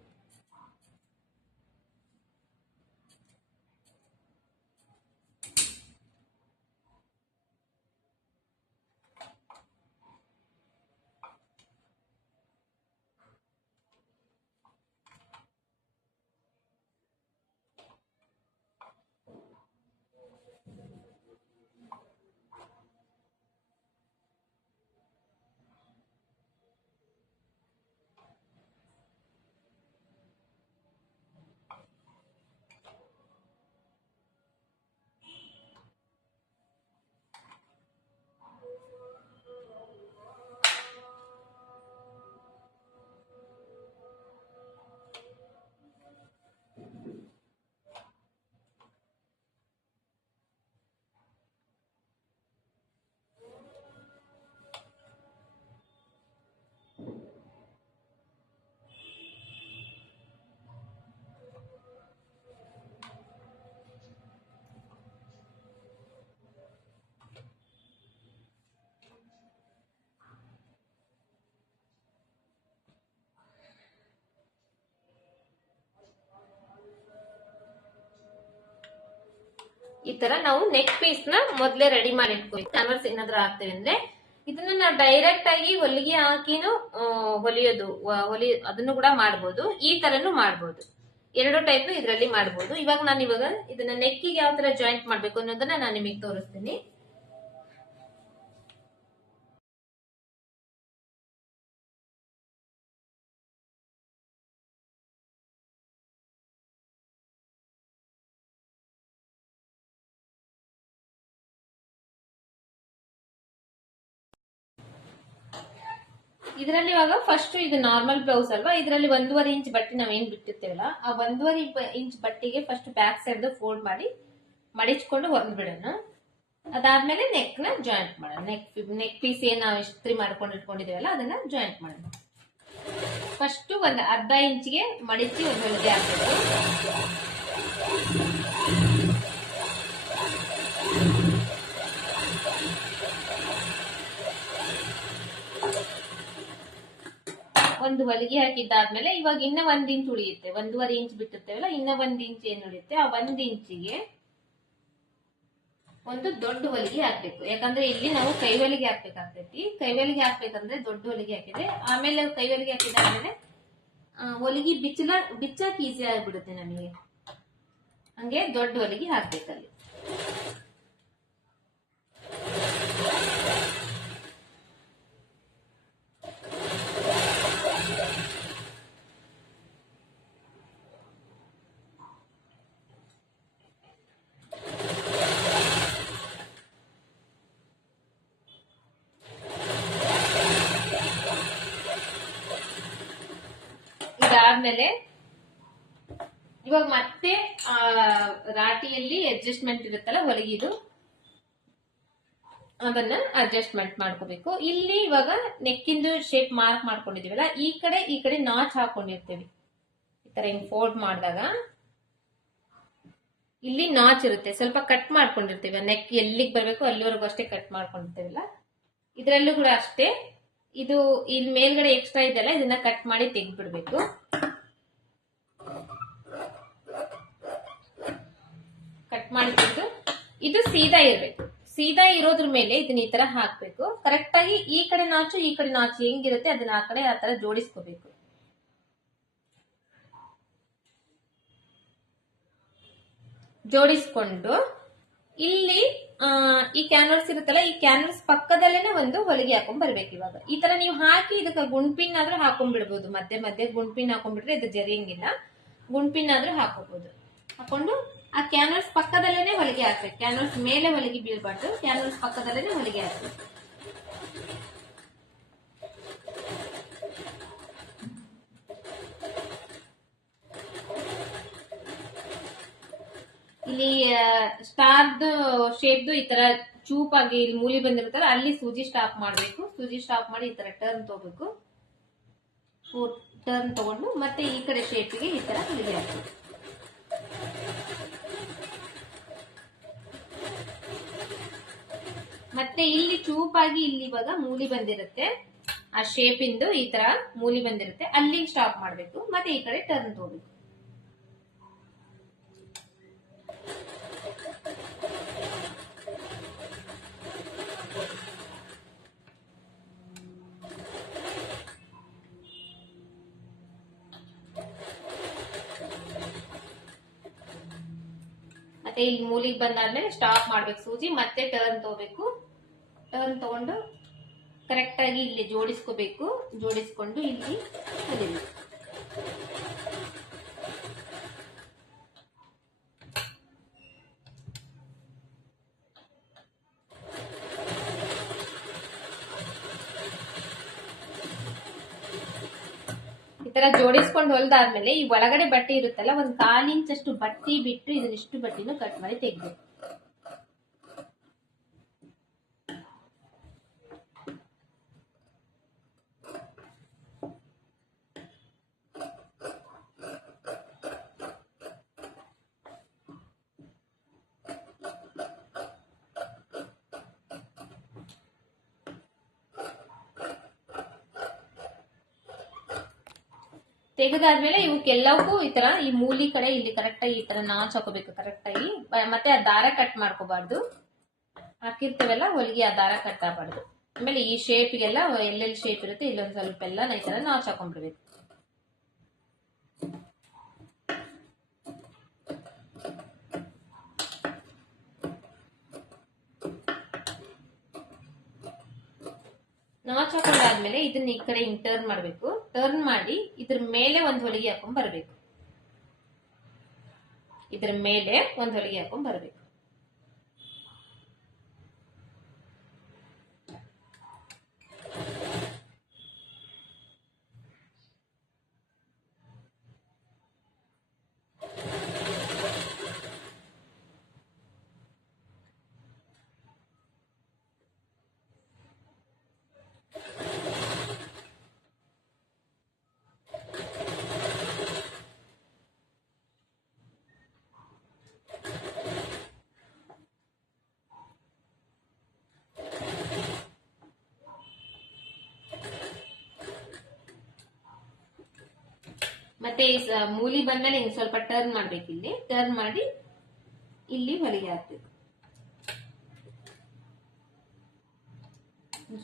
ಈ ತರ ನಾವು ನೆಕ್ ಪೀಸ್ ನ ಮೊದ್ಲೇ ರೆಡಿ ಮಾಡಿ ಇಟ್ಕೋಬೇಕು. ಕ್ಯಾನ್ವಾಸ್ ಏನಾದ್ರು ಹಾಕ್ತೇವೆ ಅಂದ್ರೆ ಇದನ್ನ ನಾವು ಡೈರೆಕ್ಟ್ ಆಗಿ ಹೊಲಿಗೆ ಹಾಕಿನೂ ಹೊಲಿಯೋದು ಅದನ್ನು ಕೂಡ ಮಾಡ್ಬೋದು. ಈ ತರನು ಮಾಡ್ಬೋದು. ಎರಡು ಟೈಪ್ ಇದರಲ್ಲಿ ಮಾಡ್ಬೋದು. ಇವಾಗ ಇದನ್ನ ನೆಕ್ಕಿಗೆ ಯಾವ ತರ ಜಾಯಿಂಟ್ ಮಾಡ್ಬೇಕು ಅನ್ನೋದನ್ನ ನಾನು ನಿಮಗೆ ತೋರಿಸ್ತೀನಿ. ಇದರಲ್ಲಿ ಇವಾಗ ಫಸ್ಟ್ ಇದು ನಾರ್ಮಲ್ ಬ್ಲೌಸ್ ಅಲ್ವಾ, ಇದರಲ್ಲಿ 1.5 ಇಂಚ್ ಬಟ್ಟೆ ನಾವೇನ್ ಬಿಟ್ಟಿರ್ತೇವಲ್ಲ ಆ 1.5 ಇಂಚ್ ಬಟ್ಟೆಗೆ ಫಸ್ಟ್ ಬ್ಯಾಕ್ ಸೈಡ್ ಫೋಲ್ಡ್ ಮಾಡಿ ಮಡಿಚ್ಕೊಂಡು ಹೊರಬಿಡೋಣ. ಅದಾದ್ಮೇಲೆ ನೆಕ್ ನ ಜಾಯಿಂಟ್ ಮಾಡೋಣ. ನೆಕ್ ಪೀಸ್ ಏನ್ ನಾವು ಇಸ್ತ್ರಿ ಮಾಡ್ಕೊಂಡು ಇಟ್ಕೊಂಡಿದ್ದೇವಲ್ಲ ಅದನ್ನ ಜಾಯಿಂಟ್ ಮಾಡೋಣ. ಫಸ್ಟ್ ಒಂದು ಅರ್ಧ ಇಂಚ್ಗೆ ಮಡಿಚಿ ಒಂದು ಹೊಲಿಗೆ ಹಾಕಬೇಕು. ಒಂದು ಹೊಲಿಗೆ ಹಾಕಿದ್ದಾದ್ಮೇಲೆ ಇವಾಗ ಇನ್ನ 1 ಇಂಚ್ ಉಳಿಯುತ್ತೆ. 1.5 ಇಂಚ್ ಬಿಟ್ಟಿರ್ತೇವಲ್ಲ, ಇನ್ನ 1 ಇಂಚ್ ಏನ್ ಉಳಿಯುತ್ತೆ ಆ 1 ಇಂಚಿಗೆ ಒಂದು ದೊಡ್ಡ ಹೊಲಿಗೆ ಹಾಕ್ಬೇಕು. ಯಾಕಂದ್ರೆ ಇಲ್ಲಿ ನಾವು ಕೈ ಹೊಲಿಗೆ ಹಾಕ್ಬೇಕಾಗ್ತೈತಿ. ಕೈ ಹೊಲಿಗೆ ಹಾಕ್ಬೇಕಂದ್ರೆ ದೊಡ್ಡ ಹೊಲಿಗೆ ಹಾಕಿದ್ರೆ ಆಮೇಲೆ ಕೈ ಹೊಲಿಗೆ ಹಾಕಿದಾದ್ಮೇಲೆ ಹೊಲಿಗೆ ಬಿಚ್ಚಕ್ ಈಸಿ ಆಗ್ಬಿಡುತ್ತೆ ನಮಗೆ. ಹಂಗೆ ದೊಡ್ಡ ಹೊಲಿಗೆ ಹಾಕ್ಬೇಕಲ್ಲಿ. ಇದಾದ್ಮೇಲೆ ಇವಾಗ ಮತ್ತೆ ರಾಟಿಯಲ್ಲಿ ಅಡ್ಜಸ್ಟ್ಮೆಂಟ್ ಇರುತ್ತಲ್ಲ ಹೊಲಿಗೆದು, ಅದನ್ನ ಅಡ್ಜಸ್ಟ್ಮೆಂಟ್ ಮಾಡ್ಕೋಬೇಕು. ಇಲ್ಲಿ ಇವಾಗ ನೆಕ್ಕಿಂದು ಶೇಪ್ ಮಾರ್ಕ್ ಮಾಡ್ಕೊಂಡಿದೀವಲ್ಲ, ಈ ಕಡೆ ನಾಚ್ ಹಾಕೊಂಡಿರ್ತೇವೆ. ಈ ತರ ಹಿಂಗ್ ಫೋಲ್ಡ್ ಮಾಡಿದಾಗ ಇಲ್ಲಿ ನಾಚ್ ಇರುತ್ತೆ, ಸ್ವಲ್ಪ ಕಟ್ ಮಾಡ್ಕೊಂಡಿರ್ತೇವೆ. ನೆಕ್ ಎಲ್ಲಿಗೆ ಬರ್ಬೇಕು ಅಲ್ಲಿವರೆಗೂ ಅಷ್ಟೇ ಕಟ್ ಮಾಡ್ಕೊಂಡಿರ್ತೇವಲ್ಲ, ಇದ್ರಲ್ಲೂ ಕೂಡ ಅಷ್ಟೇ. ಇದು ಇಲ್ಲಿ ಮೇಲ್ಗಡೆ ಎಕ್ಸ್ಟ್ರಾ ಇದೆಲ್ಲ ಇದನ್ನ ಕಟ್ ಮಾಡಿ ತೆಗೆದ್ಬಿಡ್ಬೇಕು. ಕಟ್ ಮಾಡಿ ತೆಗೆದು ಇದು ಸೀದಾ ಇರ್ಬೇಕು. ಸೀದಾ ಇರೋದ್ರ ಮೇಲೆ ಇದನ್ನ ಈ ತರ ಹಾಕ್ಬೇಕು. ಕರೆಕ್ಟ್ ಆಗಿ ಈ ಕಡೆ ನಾಚು ಈ ಕಡೆ ನಾಚು ಹೆಂಗಿರುತ್ತೆ ಅದನ್ನ ಆ ಕಡೆ ಆ ತರ ಜೋಡಿಸ್ಕೋಬೇಕು. ಜೋಡಿಸ್ಕೊಂಡು ಇಲ್ಲಿ ಈ ಕ್ಯಾನ್ವಾಸ್ ಇರುತ್ತಲ್ಲ, ಈ ಕ್ಯಾನ್ವಾಸ್ ಪಕ್ಕದಲ್ಲೇನೆ ಒಂದು ಹೊಲಿಗೆ ಹಾಕೊಂಡ್ ಬರ್ಬೇಕು. ಇವಾಗ ಈ ತರ ನೀವು ಹಾಕಿ ಇದಕ್ಕೆ ಗುಂಡ್ಪಿನ್ ಆದ್ರೂ ಹಾಕೊಂಡ್ಬಿಡ್ಬೋದು. ಮಧ್ಯೆ ಗುಂಡ್ಪಿನ್ ಹಾಕೊಂಡ್ಬಿಟ್ರೆ ಇದು ಜರಿಯಂಗಿಲ್ಲ. ಗುಂಡ್ಪಿನ್ ಆದ್ರೂ ಹಾಕೋಬಹುದು. ಹಾಕೊಂಡು ಆ ಕ್ಯಾನ್ವಾಸ್ ಪಕ್ಕದಲ್ಲೇನೆ ಹೊಲಿಗೆ ಹಾಕ್ಬೇಕು. ಕ್ಯಾನ್ವಾಸ್ ಮೇಲೆ ಹೊಲಿಗೆ ಬೀಳ್ಬಾರ್ದು, ಕ್ಯಾನ್ವಾಸ್ ಪಕ್ಕದಲ್ಲೇನೆ ಹೊಲಿಗೆ ಹಾಕ್ಬೇಕು. ಇಲ್ಲಿ ಸ್ಟಾರ್ದು ಶೇಪ್ದು ಈ ತರ ಚೂಪ್ ಆಗಿ ಇಲ್ಲಿ ಮೂಲಿ ಬಂದಿರುತ್ತಲ್ಲ ಅಲ್ಲಿ ಸೂಜಿ ಸ್ಟಾಪ್ ಮಾಡ್ಬೇಕು. ಸೂಜಿ ಸ್ಟಾಪ್ ಮಾಡಿ ಈ ತರ ಟರ್ನ್ ತಗೋಬೇಕು. ಟರ್ನ್ ತಗೊಂಡು ಮತ್ತೆ ಈ ಕಡೆ ಶೇಪಿಗೆ ಈ ತರ ಹೊಲಿಗೆ ಹಾಕ್ಬೇಕು. ಮತ್ತೆ ಇಲ್ಲಿ ಚೂಪಾಗಿ ಇಲ್ಲಿ ಇವಾಗ ಮೂಲಿ ಬಂದಿರುತ್ತೆ, ಆ ಶೇಪ್ ಇಂದು ಈ ತರ ಮೂಲಿ ಬಂದಿರುತ್ತೆ, ಅಲ್ಲಿ ಸ್ಟಾಪ್ ಮಾಡ್ಬೇಕು. ಮತ್ತೆ ಈ ಕಡೆ ಟರ್ನ್ ತಗೋಬೇಕು. ಮತ್ತೆ ಇಲ್ಲಿ ಮೂಲಿಗೆ ಬಂದಾದ್ಮೇಲೆ ಸ್ಟಾಪ್ ಮಾಡ್ಬೇಕು ಸೂಜಿ. ಮತ್ತೆ ಟರ್ನ್ ತಗೋಬೇಕು. ಟರ್ನ್ ತಗೊಂಡು ಕರೆಕ್ಟ್ ಆಗಿ ಇಲ್ಲಿ ಜೋಡಿಸ್ಕೋಬೇಕು. ಜೋಡಿಸ್ಕೊಂಡು ಇಲ್ಲಿ ಹೊಲಿಬೇಕು. ಈ ತರ ಜೋಡಿಸ್ಕೊಂಡು ಹೊಲ್ದಾದ್ಮೇಲೆ ಈ ಒಳಗಡೆ ಬಟ್ಟೆ ಇರುತ್ತಲ್ಲ, ಒಂದ್ 1/4 ಇಂಚ್ ಅಷ್ಟು ಬಟ್ಟೆ ಬಿಟ್ಟು ಇದನ್ನಿಷ್ಟು ಬಟ್ಟೆನೂ ಕಟ್ ಮಾಡಿ ತೆಗ್ಬೇಕು. ತೆಗೆದಾದ್ಮೇಲೆ ಇವಕ್ಕೆಲ್ಲವಕ್ಕೂ ಈ ತರ ಈ ಮೂಲಿ ಕಡೆ ಇಲ್ಲಿ ಕರೆಕ್ಟ್ ಆಗಿ ಈ ತರ ನಾಚ್ ಹಾಕೋಬೇಕು. ಕರೆಕ್ಟ್ ಆಗಿ ಮತ್ತೆ ಆ ದಾರ ಕಟ್ ಮಾಡ್ಕೋಬಾರ್ದು. ಹಾಕಿರ್ತೇವಲ್ಲ ಹೊಲಿಗೆ, ಆ ದಾರ ಕಟ್ ಆಗಬಾರ್ದು. ಆಮೇಲೆ ಈ ಶೇಪ್ಗೆಲ್ಲ ಎಲ್ಲೆಲ್ಲಿ ಶೇಪ್ ಇರುತ್ತೆ ಇಲ್ಲೊಂದ್ ಸ್ವಲ್ಪ ಎಲ್ಲ ಈ ತರ ನಾಚ್ ಹಾಕೊಂಡ್ಬಿಡ್ಬೇಕು. ನಾಚ್ ಹಾಕೊಂಡಾದ್ಮೇಲೆ ಇದನ್ನ ಈ ಕಡೆ ಹಿಂಗ್ ಟರ್ನ್ ಮಾಡ್ಬೇಕು. ಟರ್ನ್ ಮಾಡಿ ಇದ್ರ ಮೇಲೆ ಒಂದ್ ಹೊಲಿಗೆ ಹಾಕೊಂಡ್ ಬರ್ಬೇಕು. ಇದ್ರ ಮೇಲೆ ಒಂದ್ ಹೊಲಿಗೆ ಹಾಕೊಂಡ್ ಬರ್ಬೇಕು. ಮತ್ತೆ ಮೂಲಿ ಬಂದ್ಮೇಲೆ ಹಿಂಗ್ ಸ್ವಲ್ಪ ಟರ್ನ್ ಮಾಡ್ಬೇಕು. ಇಲ್ಲಿ ಟರ್ನ್ ಮಾಡಿ ಇಲ್ಲಿ ಹೊಲಿಗೆ ಹಾಕ್ಬೇಕು.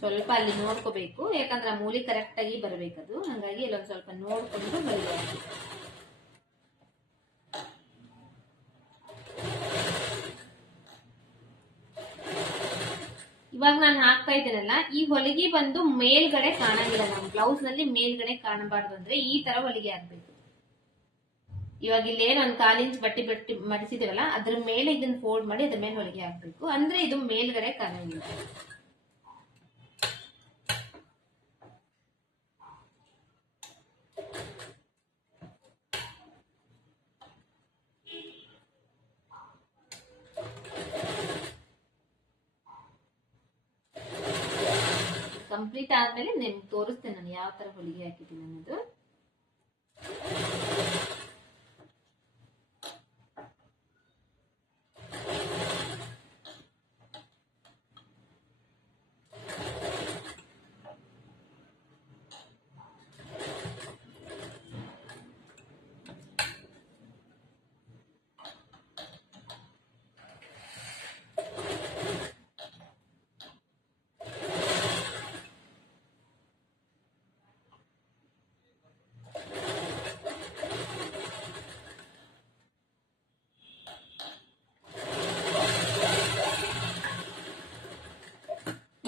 ಸ್ವಲ್ಪ ಅಲ್ಲಿ ನೋಡ್ಕೋಬೇಕು, ಯಾಕಂದ್ರೆ ಆ ಮೂಲಿ ಕರೆಕ್ಟ್ ಆಗಿ ಬರ್ಬೇಕದು. ಹಂಗಾಗಿ ಇಲ್ಲೊಂದ್ ಸ್ವಲ್ಪ ನೋಡ್ಕೊಂಡು ಹೊಲಿಗೆ ಹಾಕ್ಬೇಕು. ಇವಾಗ ನಾನು ಹಾಕ್ತಾ ಇದ್ದೇನಲ್ಲ, ಈ ಹೊಲಿಗೆ ಬಂದು ಮೇಲ್ಗಡೆ ಕಾಣಂಗಿಲ್ಲ. ನಮ್ಮ ಬ್ಲೌಸ್ ನಲ್ಲಿ ಮೇಲ್ಗಡೆ ಕಾಣಬಾರ್ದು ಅಂದ್ರೆ ಈ ತರ ಹೊಲಿಗೆ ಹಾಕ್ಬೇಕು. ಇವಾಗ ಇಲ್ಲೇನು ಒಂದ್ 1/4 ಇಂಚ್ ಬಟ್ಟೆ ಮಡಿಸಿದೇವಲ್ಲ, ಅದ್ರ ಮೇಲೆ ಇದನ್ನ ಫೋಲ್ಡ್ ಮಾಡಿ ಅದ್ರ ಮೇಲೆ ಹೊಲಿಗೆ ಹಾಕ್ಬೇಕು. ಅಂದ್ರೆ ಇದು ಮೇಲ್ಗಡೆ ಕಾಣಂಗಿಲ್ಲ. ಕಂಪ್ಲೀಟ್ ಆದ್ಮೇಲೆ ನಿಮ್ಗೆ ತೋರಿಸ್ತೇನೆ ನಾನು ಯಾವ ತರ ಹೊಲಿಗೆ ಹಾಕಿದ್ದೀನಿ ಅನ್ನೋದು.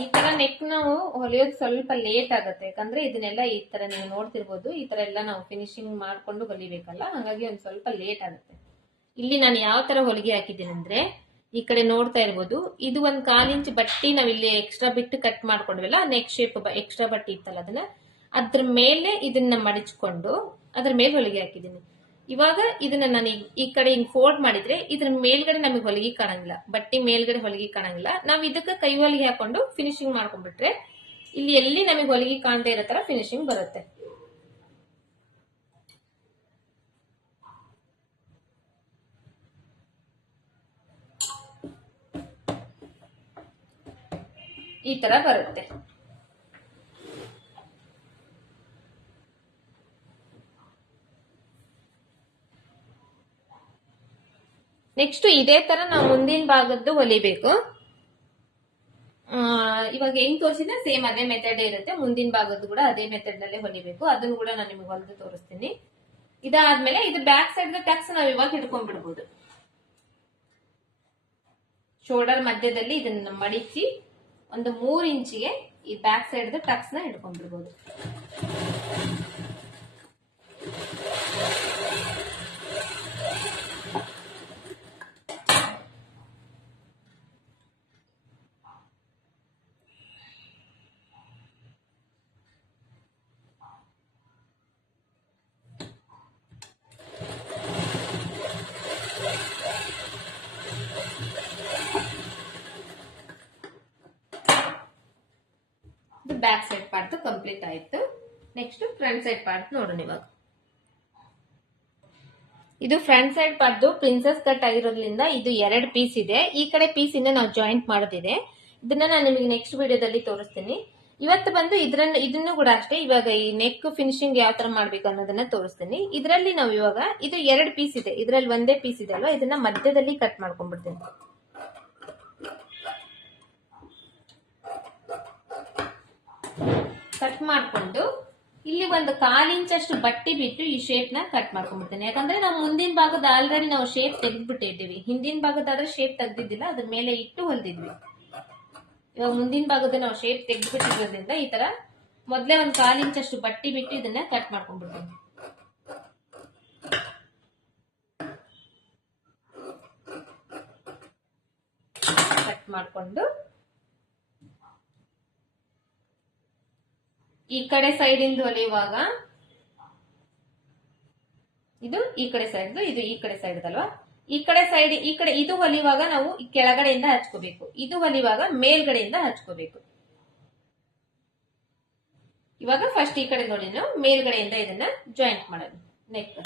ಈ ತರ ನೆಕ್ ನಾವು ಹೊಲಿಯೋದು ಸ್ವಲ್ಪ ಲೇಟ್ ಆಗುತ್ತೆ, ಯಾಕಂದ್ರೆ ಇದನ್ನೆಲ್ಲ ಈ ತರ ನೀವು ನೋಡ್ತಿರ್ಬೋದು. ಈ ತರ ಎಲ್ಲ ನಾವು ಫಿನಿಶಿಂಗ್ ಮಾಡ್ಕೊಂಡು ಹೊಲಿಬೇಕಲ್ಲ, ಹಾಗಾಗಿ ಒಂದ್ ಸ್ವಲ್ಪ ಲೇಟ್ ಆಗುತ್ತೆ. ಇಲ್ಲಿ ನಾನು ಯಾವ ತರ ಹೊಲಿಗೆ ಹಾಕಿದ್ದೀನಿ ಅಂದ್ರೆ, ಈ ಕಡೆ ನೋಡ್ತಾ ಇರ್ಬೋದು, ಇದು ಒಂದ್ 1/4 ಇಂಚ್ ಬಟ್ಟಿ ನಾವಿಲ್ಲಿ ಎಕ್ಸ್ಟ್ರಾ ಬಿಟ್ಟು ಕಟ್ ಮಾಡ್ಕೊಂಡ್ವಲ್ಲ, ನೆಕ್ ಶೇಪ್ ಎಕ್ಸ್ಟ್ರಾ ಬಟ್ಟಿ ಇತ್ತಲ್ಲ, ಅದನ್ನ ಅದ್ರ ಮೇಲೆ ಇದನ್ನ ಮಡಿಚ್ಕೊಂಡು ಅದ್ರ ಮೇಲೆ ಹೊಲಿಗೆ ಹಾಕಿದ್ದೀನಿ. ಇವಾಗ ಇದನ್ನ ನಾನು ಈ ಕಡೆ ಹಿಂಗ್ ಫೋಲ್ಡ್ ಮಾಡಿದ್ರೆ ಇದ್ರ ಮೇಲ್ಗಡೆ ನಮಗೆ ಹೊಲಿಗೆ ಕಾಣಂಗಿಲ್ಲ, ಬಟ್ಟೆ ಮೇಲ್ಗಡೆ ಹೊಲಿಗೆ ಕಾಣಂಗಿಲ್ಲ. ನಾವ್ ಇದಕ್ಕೆ ಕೈ ಹೊಲಿಗೆ ಹಾಕೊಂಡು ಫಿನಿಶಿಂಗ್ ಮಾಡ್ಕೊಂಡ್ಬಿಟ್ರೆ ಇಲ್ಲಿ ಎಲ್ಲಿ ನಮಗೆ ಹೊಲಿಗೆ ಕಾಣದೇ ಇರೋ ತರ ಫಿನಿಶಿಂಗ್ ಬರುತ್ತೆ. ಈ ತರ ಬರುತ್ತೆ. ನೆಕ್ಸ್ಟ್ ಇದೇ ತರ ನಾವು ಮುಂದಿನ ಭಾಗದ್ದು ಹೊಲಿಬೇಕು. ಇವಾಗ ಹೆಂಗ್ ತೋರಿಸಿದ್ರೆ ಸೇಮ್ ಅದೇ ಮೆಥಡ್ ಇರುತ್ತೆ. ಮುಂದಿನ ಭಾಗದ್ದು ಕೂಡ ಅದೇ ಮೆಥಡ್ ನಲ್ಲೇ ಹೊಲಿಬೇಕು. ಅದನ್ನು ಕೂಡ ನಾನು ನಿಮಗೆ ಹೊಲಿದು ತೋರಿಸ್ತೀನಿ. ಇದಾದ್ಮೇಲೆ ಇದು ಬ್ಯಾಕ್ ಸೈಡ್ ಟಕ್ಸ್ ನಾವು ಇವಾಗ ಹಿಡ್ಕೊಂಡ್ಬಿಡ್ಬೋದು. ಶೋಲ್ಡರ್ ಮಧ್ಯದಲ್ಲಿ ಇದನ್ನ ಮಡಿಚಿ ಒಂದು 3 ಇಂಚಿಗೆ ಈ ಬ್ಯಾಕ್ ಸೈಡ್ ಟಕ್ಸ್ ನ ಹಿಡ್ಕೊಂಡ್ಬಿಡ್ಬೋದು. ಬ್ಯಾಕ್ ಸೈಡ್ ಪಾರ್ಟ್ ಕಂಪ್ಲೀಟ್ ಆಯ್ತು. ನೆಕ್ಸ್ಟ್ ಫ್ರಂಟ್ ಸೈಡ್ ಪಾರ್ಟ್ ನೋಡೋಣ. ಇವಾಗ ಇದು front side part princess cut ಆಗಿರೋದ್ರಿಂದ ಇದು 2 ಪೀಸ್ ಇದೆ. ಈ ಕಡೆ ಪೀಸ್ ಇಂದ ನಾವು ಜಾಯಿಂಟ್ ಮಾಡೋದಿದೆ. ಇದನ್ನ ನಾನು ನಿಮಗೆ ನೆಕ್ಸ್ಟ್ ವಿಡಿಯೋದಲ್ಲಿ ತೋರಿಸ್ತೀನಿ. ಇವತ್ತು ಬಂದು ಇದನ್ನು ಕೂಡ ಅಷ್ಟೇ. ಇವಾಗ ಈ ನೆಕ್ ಫಿನಿಶಿಂಗ್ ಯಾವ ತರ ಮಾಡ್ಬೇಕು ಅನ್ನೋದನ್ನ ತೋರಿಸ್ತೀನಿ. ಇದರಲ್ಲಿ ನಾವು ಇವಾಗ ಇದು 2 ಪೀಸ್ ಇದೆ, ಇದರಲ್ಲಿ ಒಂದೇ ಪೀಸ್ ಇದೆ ಅಲ್ವಾ, ಇದನ್ನ ಮಧ್ಯದಲ್ಲಿ ಕಟ್ ಮಾಡ್ಕೊಂಡ್ಬಿಡ್ತೀನಿ. ಕಟ್ ಮಾಡ್ಕೊಂಡು ಇಲ್ಲಿ ಒಂದು 1/4 ಇಂಚಷ್ಟು ಬಟ್ಟೆ ಬಿಟ್ಟು ಈ ಶೇಪ್ ನ ಕಟ್ ಮಾಡ್ಕೊಂಡ್ಬಿಡ್ತೇನೆ. ಯಾಕಂದ್ರೆ ನಾವು ಮುಂದಿನ ಭಾಗದ ಆಲ್ರೆಡಿ ನಾವು ಶೇಪ್ ತೆಗೆದ್ಬಿಟ್ಟಿದ್ದೀವಿ, ಹಿಂದಿನ ಭಾಗದಾದ್ರೆ ಶೇಪ್ ತೆಗ್ದಿದ್ದಿಲ್ಲ, ಅದ್ರ ಮೇಲೆ ಇಟ್ಟು ಹೊಲ್ದಿದ್ವಿ. ಇವಾಗ ಮುಂದಿನ ಭಾಗದ ನಾವು ಶೇಪ್ ತೆಗೆದ್ಬಿಟ್ಟಿರೋದ್ರಿಂದ ಈ ತರ ಮೊದ್ಲೇ ಒಂದು 1/4 ಇಂಚಷ್ಟು ಬಟ್ಟೆ ಬಿಟ್ಟು ಇದನ್ನ ಕಟ್ ಮಾಡ್ಕೊಂಡ್ಬಿಡ್ತೀನಿ. ಕಟ್ ಮಾಡ್ಕೊಂಡು ಈ ಕಡೆ ಸೈಡ್ ಇಂದ ಹೊಲಿಯುವಾಗ ಇದು ಈ ಕಡೆ ಸೈಡ್, ಇದು ಈ ಕಡೆ ಸೈಡ್ ಅಲ್ವಾ, ಈ ಕಡೆ ಸೈಡ್ ಈ ಕಡೆ ಇದು ಹೊಲಿಯುವಾಗ ನಾವು ಕೆಳಗಡೆಯಿಂದ ಹಚ್ಕೋಬೇಕು, ಇದು ಹೊಲಿಯುವಾಗ ಮೇಲ್ಗಡೆಯಿಂದ ಹಚ್ಕೋಬೇಕು. ಇವಾಗ ಫಸ್ಟ್ ಈ ಕಡೆ ನೋಡಿ ನಾವು ಮೇಲ್ಗಡೆಯಿಂದ ಇದನ್ನ ಜಾಯಿಂಟ್ ಮಾಡೋದು ನೆಕ್.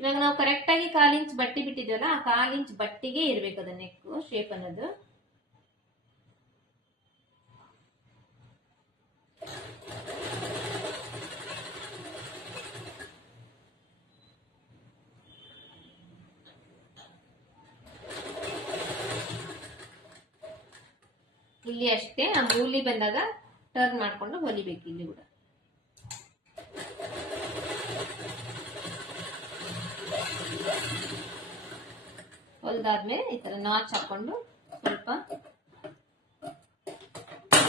ಇವಾಗ ನಾವು ಕರೆಕ್ಟ್ ಆಗಿ 1/4 ಇಂಚ್ ಬಟ್ಟೆ ಬಿಟ್ಟಿದ್ವಲ್ಲ, ಆ 1/4 ಇಂಚ್ ಬಟ್ಟೆಗೆ ಇರ್ಬೇಕು ಅದ ನೆಕ್ ಶೇಪ್ ಅನ್ನೋದು. ಇಲ್ಲಿ ಅಷ್ಟೇ, ಆ ಮೂಲಿ ಬಂದಾಗ ಟರ್ನ್ ಮಾಡ್ಕೊಂಡು ಹೊಲಿಬೇಕು. ಇಲ್ಲಿ ಕೂಡ ಹೊಲ್ದಾದ್ಮೇಲೆ ಈ ತರ ನಾಚ್ ಹಾಕೊಂಡು ಸ್ವಲ್ಪ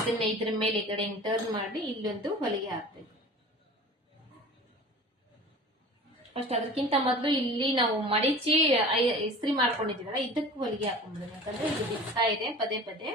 ಇದನ್ನ ಇದ್ರ ಮೇಲೆ ಈ ಕಡೆ ಟರ್ನ್ ಮಾಡಿ ಇಲ್ಲೊಂದು ಹೊಲಿಗೆ ಹಾಕ್ಬೇಕು. ಫಸ್ಟ್ ಅದಕ್ಕಿಂತ ಮೊದಲು ಇಲ್ಲಿ ನಾವು ಮಡಿಚಿ ಇಸ್ತ್ರಿ ಮಾಡ್ಕೊಂಡಿದೀವಲ್ಲ, ಇದಕ್ಕೂ ಹೊಲಿಗೆ ಹಾಕೊಂಡ್ಬಿಡೋಣ. ಯಾಕಂದ್ರೆ ಇದು ಬಿಡ್ತಾ ಇದೆ ಪದೇ ಪದೇ.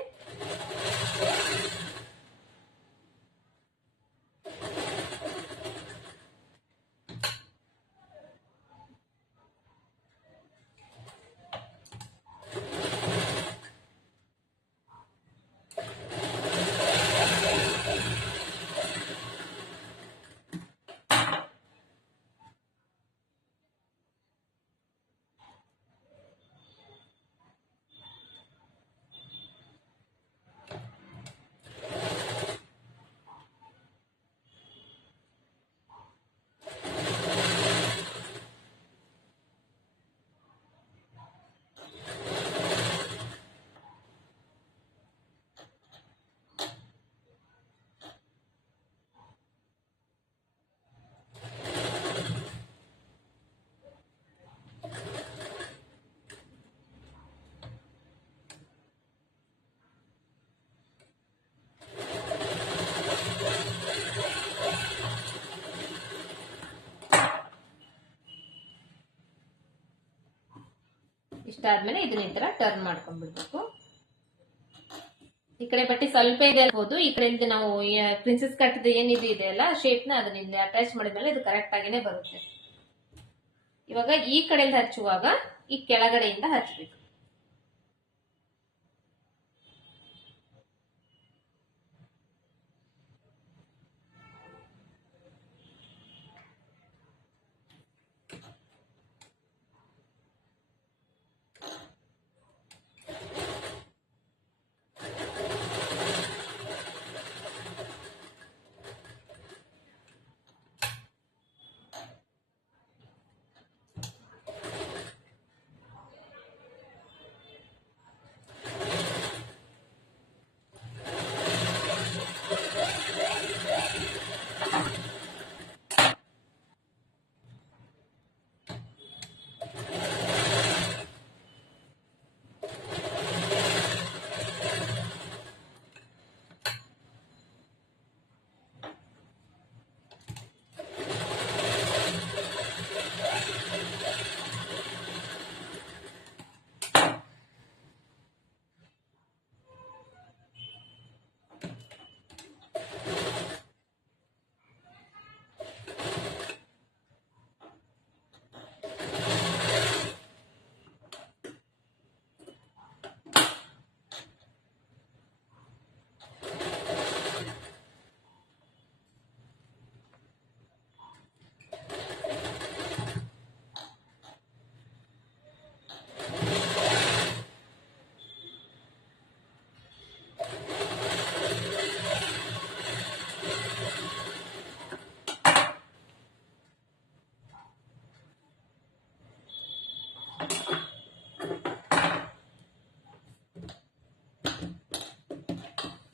ಇಷ್ಟಾದ್ಮೇಲೆ ಇದನ್ನ ಈ ತರ ಟರ್ನ್ ಮಾಡ್ಕೊಂಡ್ಬಿಡ್ಬೇಕು. ಈ ಕಡೆ ಬಟ್ಟೆ ಸ್ವಲ್ಪ ಇದೆ ಅನ್ಬೋದು, ಈ ಕಡೆ ನಾವು ಪ್ರಿನ್ಸೆಸ್ ಕಟ್ ಏನಿದೆ ಇದೆಯಲ್ಲ ಶೇಪ್ ನ ಅದನ್ನ ಅಟ್ಯಾಚ್ ಮಾಡಿದ್ಮೇಲೆ ಇದು ಕರೆಕ್ಟ್ ಆಗಿನೇ ಬರುತ್ತೆ. ಇವಾಗ ಈ ಕಡೆಯಿಂದ ಹಚ್ಚುವಾಗ ಈ ಕೆಳಗಡೆಯಿಂದ ಹಚ್ಚಬೇಕು.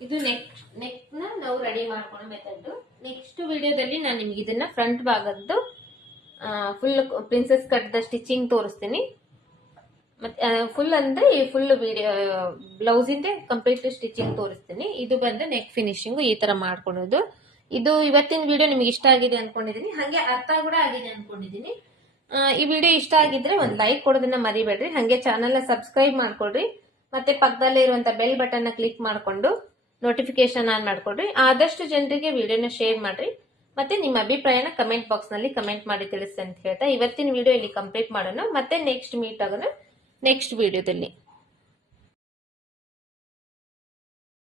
ಇದು ನೆಕ್ ನ ನಾವು ರೆಡಿ ಮಾಡ್ಕೊಳ್ಳೋ ಮೆಥಡ್. ನೆಕ್ಸ್ಟ್ ವಿಡಿಯೋದಲ್ಲಿ ನಾನು ನಿಮ್ಗೆ ಇದನ್ನ ಫ್ರಂಟ್ ಭಾಗದ್ದು ಫುಲ್ ಪ್ರಿನ್ಸೆಸ್ ಕಟ್ ದ ಸ್ಟಿಚಿಂಗ್ ತೋರಿಸ್ತೀನಿ. ಮತ್ತೆ ಫುಲ್ ಅಂದ್ರೆ ಈ ಫುಲ್ ವಿಡಿಯೋ ಬ್ಲೌಸ್ ಇಂದ ಕಂಪ್ಲೀಟ್ ಸ್ಟಿಚಿಂಗ್ ತೋರಿಸ್ತೀನಿ. ಇದು ಬಂದು ನೆಕ್ ಫಿನಿಶಿಂಗ್ ಈ ತರ ಮಾಡ್ಕೊಳ್ಳೋದು. ಇದು ಇವತ್ತಿನ ವಿಡಿಯೋ ನಿಮ್ಗೆ ಇಷ್ಟ ಆಗಿದೆ ಅನ್ಕೊಂಡಿದೀನಿ, ಹಾಗೆ ಅರ್ಥ ಕೂಡ ಆಗಿದೆ ಅನ್ಕೊಂಡಿದೀನಿ. ಈ ವಿಡಿಯೋ ಇಷ್ಟ ಆಗಿದ್ರೆ ಒಂದು ಲೈಕ್ ಕೊಡೋದನ್ನ ಮರಿಬೇಡ್ರಿ. ಹಾಗೆ ಚಾನೆಲ್ ನ ಸಬ್ಸ್ಕ್ರೈಬ್ ಮಾಡ್ಕೊಡ್ರಿ. ಮತ್ತೆ ಪಕ್ಕದಲ್ಲೇ ಇರುವಂತ ಬೆಲ್ ಬಟನ್ ನ ಕ್ಲಿಕ್ ಮಾಡ್ಕೊಂಡು ನೋಟಿಫಿಕೇಶನ್ ಆನ್ ಮಾಡ್ಕೊಡ್ರಿ. ಆದಷ್ಟು ಜನರಿಗೆ ವಿಡಿಯೋನ ಶೇರ್ ಮಾಡ್ರಿ. ಮತ್ತೆ ನಿಮ್ಮ ಅಭಿಪ್ರಾಯನ ಕಮೆಂಟ್ ಬಾಕ್ಸ್ ನಲ್ಲಿ ಕಮೆಂಟ್ ಮಾಡಿ ತಿಳಿಸಿ ಅಂತ ಹೇಳ್ತಾ ಇವತ್ತಿನ ವಿಡಿಯೋ ಇಲ್ಲಿ ಕಂಪ್ಲೀಟ್ ಮಾಡೋಣ. ಮತ್ತೆ ನೆಕ್ಸ್ಟ್ ಮೀಟ್ ಆಗೋಣ ನೆಕ್ಸ್ಟ್ ವಿಡಿಯೋದಲ್ಲಿ.